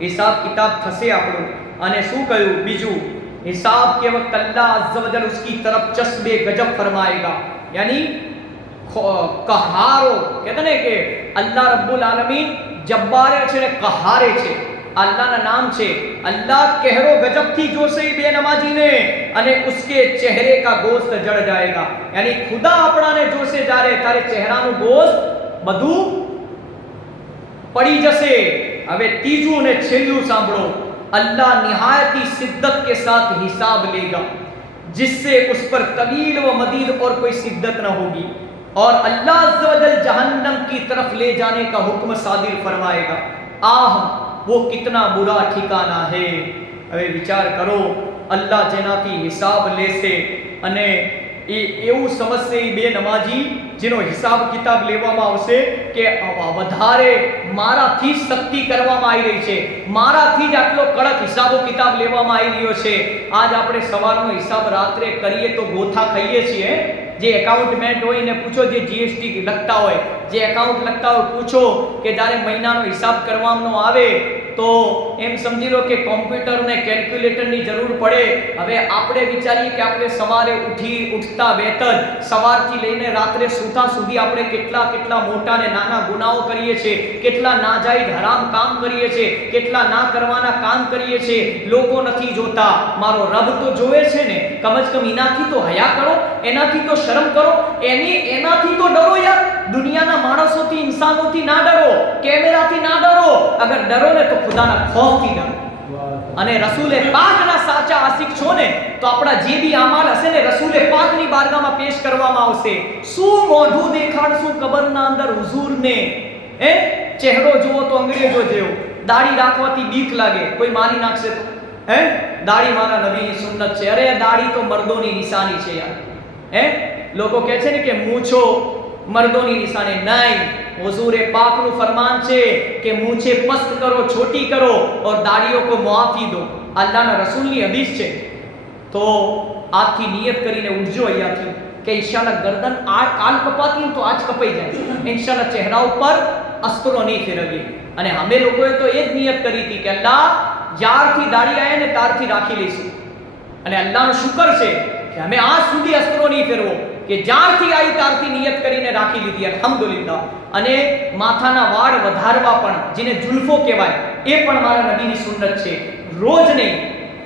હિસાબ કિતાબ થશે આપણો. અને શું કહ્યું બીજું? हिसाब के वक्त अल्लाह अज़्ज़ वजल उसकी तरफ चस्बे गजब फरमाएगा. यानी कहारो कहते ने कि अल्लाह रब्बुल आलमीन जब्बारे છે ને કહારે છે, अल्लाह नाम છે. अल्लाह कहरो गजब थी जो से बेनमाजी ने અને उसके चेहरे का गोश्त जड़ जाएगा. यानी खुदा આપણાને જોશે જ્યારે તારે ચહેરાનું ગોશ્ત બધું પડી જશે. હવે ત્રીજું ને છેલ્લું સાંભળો, अल्लाह निहायती शिद्दत के साथ हिसाब लेगा जिससे उस पर तवील व मदीद और कोई शिद्दत न होगी और अल्लाह अज़्ज़ वजल जहन्नम की तरफ ले जाने का हुक्म सादिर फरमाएगा. आह वो कितना बुरा ठिकाना है. હવે વિચાર કરો, અલ્લાહ જેનાથી હિસાબ લેશે અને એ એવું સમજશે એ બે નમાજી જેનો હિસાબ કિતાબ લેવામાં આવશે કે વધારે મારાથી શક્તિ કરવામાં આવી રહી છે, મારાથી જ આટલો કડક હિસાબો કિતાબ લેવામાં આવી રહ્યો છે. આજ આપણે સવારનો હિસાબ રાત્રે કરીએ તો ગોથા ખાઈએ છીએ. જે એકાઉન્ટમેન્ટ હોય એને પૂછો, જે જીએસટી લખતા હોય, જે એકાઉન્ટ લખતા હોય પૂછો કે જ્યારે મહિનાનો હિસાબ કરવાનો આવે તો એમ સમજી લો કે કોમ્પ્યુટર ને કેલ્ક્યુલેટરની જરૂર પડે. હવે આપણે વિચારીએ કે આપણે સવારે ઉઠતા વેત જ સવારથી લઈને રાત્રે સૂતા સુધી આપણે કેટલા મોટા ને નાના ગુનાઓ કરીએ છીએ, કેટલા નાજાયઝ હરામ કામ કરીએ છીએ, કેટલા ના કરવાના કામ કરીએ છીએ. લોકો નથી જોતા, મારો રબ તો જોવે છે ને. કમ જ કમ એનાથી તો હયા કરો, એનાથી તો શરમ કરો, એનાથી તો ડરો યાર. દુનિયાના માણસોથી ઇન્સાનોથી ના ડરો, કેમેરાથી ના ડરો. અગર ડરો ને તો ખુદાના ખૌફથી ડરો. અને રસૂલે પાકના સાચા આશિક છો ને તો આપણા જે બી આમાલ હશે ને રસૂલે પાકની બારગાહમાં પેશ કરવામાં આવશે. શું મોઢું દેખાડશું કબરના અંદર હુઝુરને? ચહેરો જુઓ તો અંગ્રેજો જેવો, દાઢી રાખવાથી બીક લાગે, કોઈ મારી નાખશે તો. દાઢી મારા નબીની સુન્નત છે. અરે દાઢી તો મર્દોની નિશાની છે યાર. લોકો કહે છે ને કે મૂછો મર્દોની નિશાની નહીં. हुजूर पाक नु फरमान छे के मूछे पस्त करो, छोटी करो और दाढ़ियों को मुआफी दो। अल्लाह ना रसूल ની હદીસ છે। તો આજથી નિયત કરીને ઉઠજો અહીંયાથી કે ઇન્શાઅલ્લાહ ગરદન આ કાલ કપાતી તો આજ કપાઈ જાય, ઇન્શાઅલ્લાહ ચહેરા ઉપર અસ્ત્રો નહીં ફેરવીએ। અને અમે લોકોએ તો એ જ નિયત કરી હતી કે અલ્લાહ જ્યારથી દાઢી આવે ને ત્યારથી રાખી લઈશું। અને અલ્લાહનો શુકર છે કે અમે આજ સુધી અસ્ત્રો નહીં ફેરવો, કે જ્યારથી આવી ત્યારથી નિયત કરીને રાખી લીધી, અલ્હમ્દુલિલ્લાહ। અને માથાના વાળ વધારવા પણ, જેને જુલ્ફો કહેવાય, એ પણ મારા નબીની સુન્નત છે। રોજ નહીં,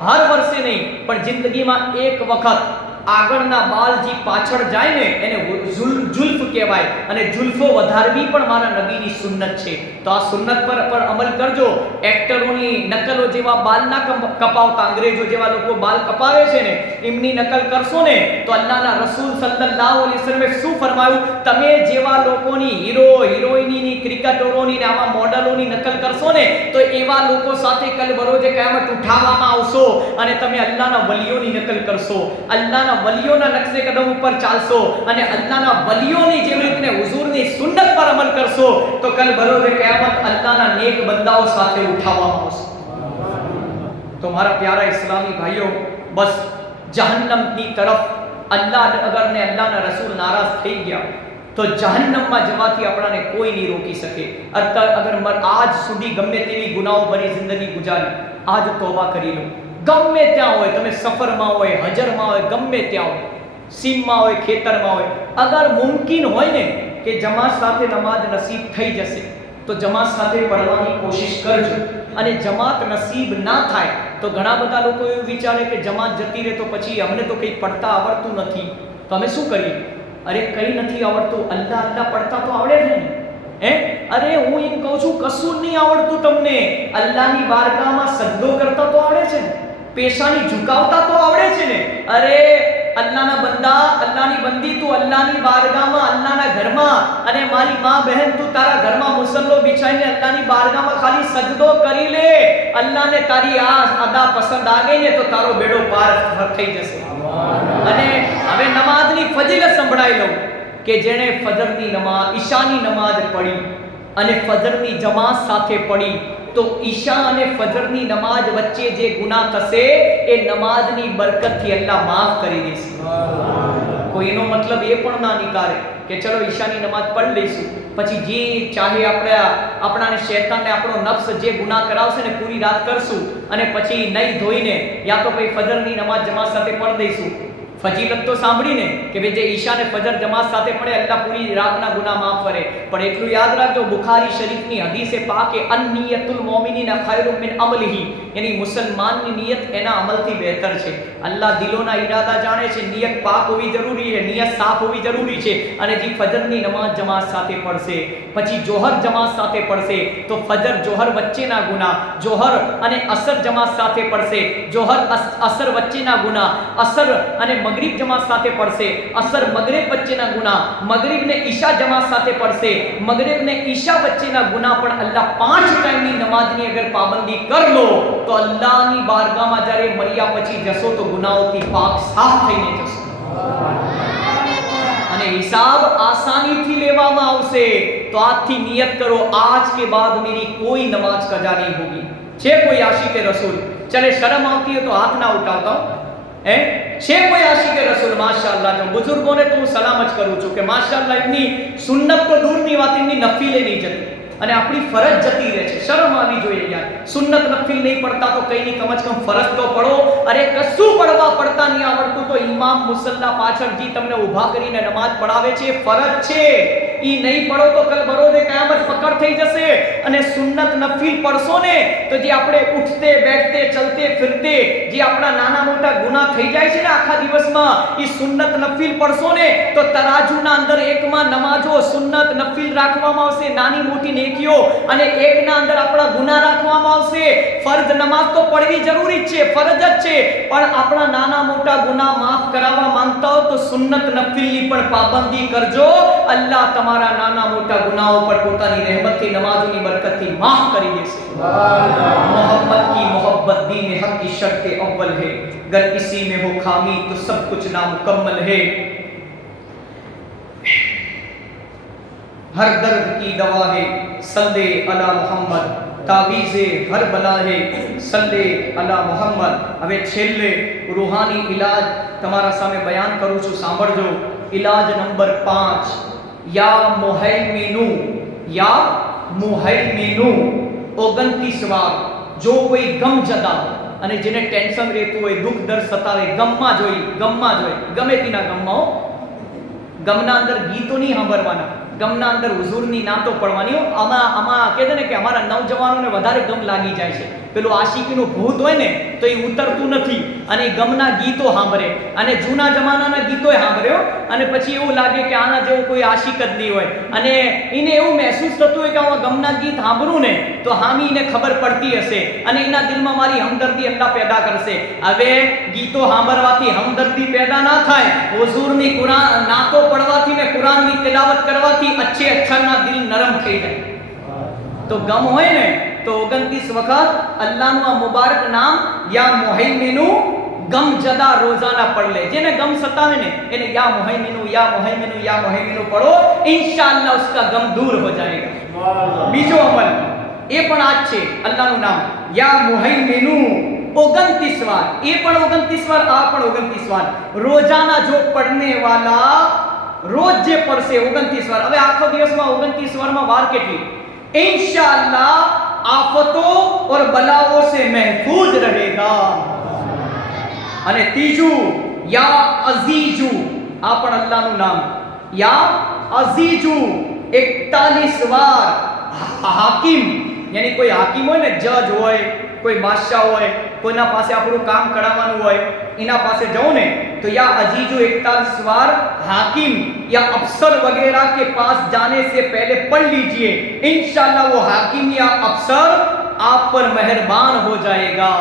હર વર્ષે નહીં, પણ જિંદગીમાં એક વખત આગળના બાલ જે પાછળ જાય ને એને જુલ્ફ કહેવાય, અને જુલ્ફો વધારવી પણ મારા નબીની સુન્નત છે। તો આ સુન્નત પર અમલ કરજો। એક્ટરોની નકલો જેવા બાલ ના કપાવતા, અંગ્રેજો જેવા લોકો બાલ કપાવે છે ને એમની નકલ કરશો ને તો અલ્લાહના રસૂલ સલ્લલ્લાહુ અલૈહિ વસલ્લમે શું ફરમાયું, તમે જેવા લોકોની હીરો હિરોઈનની, ક્રિકેટરોની ને આવા મોડલોની નકલ કરશો ને તો એવા લોકો સાથે કલ બરોજે કયામત ઉઠાવવામાં આવશો। અને તમે અલ્લાહના વલીઓની નકલ કરશો, અલ્લાહના વલીઓના નકશે કદમ ઉપર ચાલશો અને અલ્લાહના વલીઓની જેવી રીતે હુઝુરની સુન્નત પર અમલ કરશો તો કલ બરોજે કયામત અલ્લાહના નેક બંદાઓ સાથે ઉઠાવવામાં આવશે। તો મારા પ્યારા ઇસ્લામી ભાઈઓ, બસ જહન્નમની તરફ અલ્લાહ અગર ને અલ્લાહના રસૂલ નારાજ થઈ ગયા તો જહન્નમમાં જવાથી આપણાને કોઈ નહીં રોકી શકે। અગર આજ સુધી ગમે તેવી ગુનાઓ ભરી જિંદગી ગુજારી, આજ તોબા કરી લો। ગમે ત્યાં હોય, તમે સફરમાં હોય, હજરમાં હોય, ગમે ત્યાં હોય, સીમમાં હોય, ખેતરમાં હોય, અગર મુમકિન હોય ને કે જમાત સાથે નમાજ નસીબ થઈ જશે તો જમાત સાથે પઢવાની કોશિશ કરજો। અને જમાત નસીબ ના થાય તો ઘણા બધા લોકો એવું વિચારે કે જમાત જતી રહે તો પછી અમને તો કંઈ પઢતા આવડતું નથી તો અમે શું કરીએ? અરે કંઈ નથી આવડતું, અલ્લાહ અલ્લાહ પઢતા તો આવડે છે ને। અરે હું એમ કહું છું કશું નહીં આવડતું તમને, અલ્લાહની બારગાહમાં સજદો કરતા તો આવડે છે ને, પેશાની ઝુકાવતા તો આવડે છે ને। અરે અલ્લાહના બંદા, અલ્લાહની બંદી, તું અલ્લાહની બારગાહમાં, અલ્લાહના ઘરમાં, અને મારી માં બહેન તું તારા ઘરમાં મુસલ્લો બિછાઈને અલ્લાહની બારગાહમાં ખાલી સજદો કરી લે, અલ્લાહને તારી આ અદા પસંદ આ ગઈ ને તો તારો બેડો પાર થઈ જશે। અને હવે નમાઝની ફજીલત સંભળાઈ લો કે જેણે ફજરની નમાઝ, ઈશાની નમાઝ પઢી અને ફજરની જમાત સાથે પઢી તો ઈશા અને ફજરની નમાજ વચ્ચે જે ગુનાહ થશે એ નમાજની બરકતથી અલ્લાહ માફ કરી દેશે। કોઈનો મતલબ એ પણ ના નીકાળે કે ચલો ઈશાની નમાજ પઢ લઈશું, પછી જે ચાહે આપણાને શૈતાનને આપણો નફ્સ જે ગુનાહ કરાવશે ને પૂરી રાત કરશું અને પછી નહીં ધોઈને યા તો ભાઈ ફજરની નમાજ જમાત સાથે પઢ દઈશું। ફજીલત તો સાંભળીને કે ભાઈ જે ઈશા ને ફજર જમાત સાથે પડે અલ્લાહ પૂરી રાતના ગુનાહ માફ કરે, પણ એટલું યાદ રાખજો બુખારી શરીફની હદીસે પાકે અનિયતુલ મોમિનીના ખૈરુમ મિન અમલિહી, યાની મુસલમાનની નિયત એના અમલથી બહેતર છે। અલ્લાહ દિલોના ઈરાદા જાણે છે, નિયત પાક હોવી જરૂરી છે, નિયત સાફ હોવી જરૂરી છે। અને જે ફજરની નમાજ જમાત સાથે પડશે, પછી જોહર જમાત સાથે પડશે તો ફજર જોહર વચ્ચેના ગુનાહ, જોહર અને અસર જમાત સાથે પડશે, જોહર અસર વચ્ચેના ગુનાહ, અસર અને મગરીબ જમાત સાથે પડશે, અસર મગરીબ વચ્ચેના ગુનાહ, મગરીબ ને ઈશા જમાત સાથે પડશે, મગરીબ ને ઈશા વચ્ચેના ગુનાહ પણ અલ્લાહ 5 ટાઈમની નમાજની અગર પાબંદી કર લો તો અલ્લાહની બારગાહમાં જ્યારે મર્યા પછી જશો તો ગુનાહોથી પાક સાફ થઈને જશો અને હિસાબ આસાનીથી લેવામાં આવશે। તો આજથી નિયત કરો आज के बाद मेरी कोई नमाज कजा नहीं होगी। છે કોઈ આશિકે રસૂલ? ચલે શરમ આવતી है तो हाथ ना उठाता છે કોઈ આશિકે રસૂલ? માશાઅલ્લાહ। જો બુઝુર્ગોને તો હું સલામ જ કરું છું કે માશાઅલ્લાહ એમની સુન્નત તો દૂરની વાત, એમની નફીલે નહીં જતી અને આપણી ફરજ જતી રહે છે। શરમ આવી જોઈએ યાર, સુન્નત નફીલ નહીં પડતા તો કઈ નહીં, કમ જ કમ ફરજ તો પડો। અરે કશું પડતા નહીં આવડતું તો ઇમામ મુસલ્લા પાછળ જી તમને ઊભા કરીને નમાજ પઢાવે છે, ફરજ છે, ઈ નહીં પડો તો કલ બરોજે કયામત પકડ થઈ જશે। અને સુન્નત નફીલ પડશો ને તો જે આપણે ઉઠતે બેઠતે ચલતે ફિરતે જે આપણા નાના મોટા ગુનાહ થઈ જાય છે ને આખા દિવસમાં, ઈ સુન્નત નફીલ પડશો ને તો તરાજુના અંદર એકમાં નમાજો સુન્નત નફીલ રાખવામાં આવશે, નાની મોટી નેકીઓ, અને એકના અંદર આપણા ગુનાહ રાખવામાં આવશે। ફરજ નમાજ તો પડવી જરૂરી છે, ફરજ જ છે, પણ આપણા નાના મોટા ગુનાહ માફ કરાવવા માંગતા હો તો સુન્નત નફીલની પણ પાબંદી કરજો। અલ્લાહ તમારા નાના મોટા ગુનાહો પર પોતાની રહેમતથી નમાજોની બરકતથી માફ કરી દેશે। मोहम्मद की मोहब्बत दीन हक की शर्त अव्वल है, अगर इसी में हो खामी तो सब कुछ नामुकम्मल है। ہر درد کی دوا ہے صلی علی محمد, તાવીઝે હર બલા હે સલ્લે અલા મુહમ્મદ. હવે છેલ્લે રૂહાની ઇલાજ તમારા સામે બયાન કરું છું, સાંભળજો. ઇલાજ નંબર 5, યા મુહૈમિનુ, યા મુહૈમિનુ 29 વાર. જો કોઈ ગમ જતા અને જેને ટેન્શન રહેતું હોય, દુઃખ દર્દ સતાવે, ગમમાં જોઈ ગમે તેના ગમમાં, ગમના અંદર ગીતો નહીં સાંભળવાના, ગમના અંદર હુઝુરની નાતો પડવાની. આમાં કહે છે ને કે અમારા નવજવાનોને વધારે ગમ લાગી જાય છે, પેલું આશિકીનું ભૂત હોય ને તો એ ઉતરતું નથી અને ગમના ગીતો સાંભળે અને જૂના જમાનાના ગીતો સાંભળ્યો અને પછી એવું લાગે કે આના જેવું કોઈ આશિક જ નહીં હોય અને એને એવું મહેસૂસ થતું હોય કે હું ગમના ગીત સાંભળું ને તો હામી એને ખબર પડતી હશે અને એના દિલમાં મારી હમદર્દી અલ્લાહ પેદા કરશે. હવે ગીતો સાંભળવાથી હમદર્દી પેદા ના થાય, હુઝુરની કુરાન નાતો પડવાથી ને કુરાનની તિલાવત કરવાથી અચ્છે અચ્છાના દિલ નરમ થઈ જાય. તો ગમ હોય ને તો 29 વખત અલ્લાહનું આ મુબારક નામ યા મુહૈમિનુ ગમ જદા રોજાના પढ़ ले. જેને ગમ સતાવે ને એને યા મુહૈમિનુ યા મુહૈમિનુ યા મુહૈમિનુ પढ़ो, इंशाअल्लाह उसका गम दूर हो जाएगा. બીજો અમલ એ પણ આજ છે, અલ્લાહનું નામ યા મુહૈમિનુ 29 વાર, એ પણ 29 વાર, આ પણ 29 વાર. રોજાના જો પढ़ने वाला રોજ જે પડશે 29 વાર. હવે આખો દિવસમાં 29 વારમાં વાર કેટલી? इंशाअल्लाह आफतों और बलाओं से महफूज रहेगा. અને ત્રીજું યા અઝીજુ, આ પણ અલ્લાહનું નામ યા અઝીજુ 41 વાર. હાકિમ યાની કોઈ હાકિમ હોય ને, જજ હોય, કોઈ બાદશાહ હોય, કોઈના પાસે આપણું કામ કરાવવાનું હોય, એના પાસે જાઓ ને तो या अजीजो 41 बार हाकिम या अफसर वगैरह के पास जाने से पहले पढ़ लीजिए. इंशाअल्लाह वो हाकिम या अफसर आप पर मेहरबान हो जाएगा.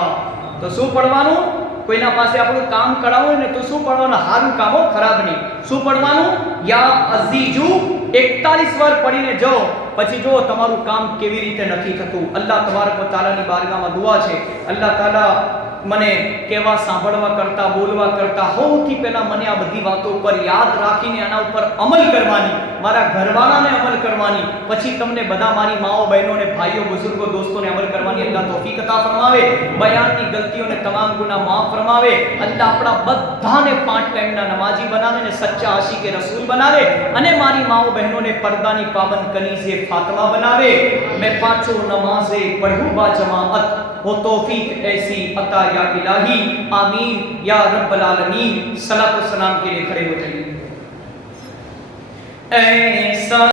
तो શું પડવાનું? કોઈના પાસે આપણું કામ કરાવવું ને તો શું પડવાનું? સારું કામ હો, ખરાબ નહીં. શું પડવાનું? યા અઝીજુ 41 વાર પડીને જાઓ, પછી જો તમારું કામ કેવી રીતે નથી થતું. અલ્લાહ તબારક વ તઆલાની બારગાહમાં દુઆ છે, અલ્લાહ તાલા મને કહેવા સાંભળવા કરતા, બોલવા કરતા સૌથી પહેલા મને આ બધી વાતો પર યાદ રાખીને આના ઉપર અમલ કરવાની, મારા ઘરવાળાને અમલ કરવાની, પછી તમને બધા મારી માઓ, બહેનોને, ભાઈઓ, બુઝુર્ગો, દોસ્તોને અમલ કરવાની અલ્લાહ તૌફીક અતા ફરમાવે. બયાનની ગલતીઓને તમામ ગુનાહ માફ ફરમાવે. અલ્લાહ આપણા બધાને 5 ટાઈમના નમાજી બનાવે ને સચ્ચા આશિકે રસૂલ બનાવે અને મારી માઓ બહેનોને પડદાની પાબંદ કનીઝે ફાતિમા બનાવે. मैं 5 नमाज़ें पढ़ूं बा जमाअत, वो तौफीक ऐसी अता या इलाही, आमीन या रब्बल आलमीन. सलात व सलाम के लिए खड़े हो जाइए. ऐसा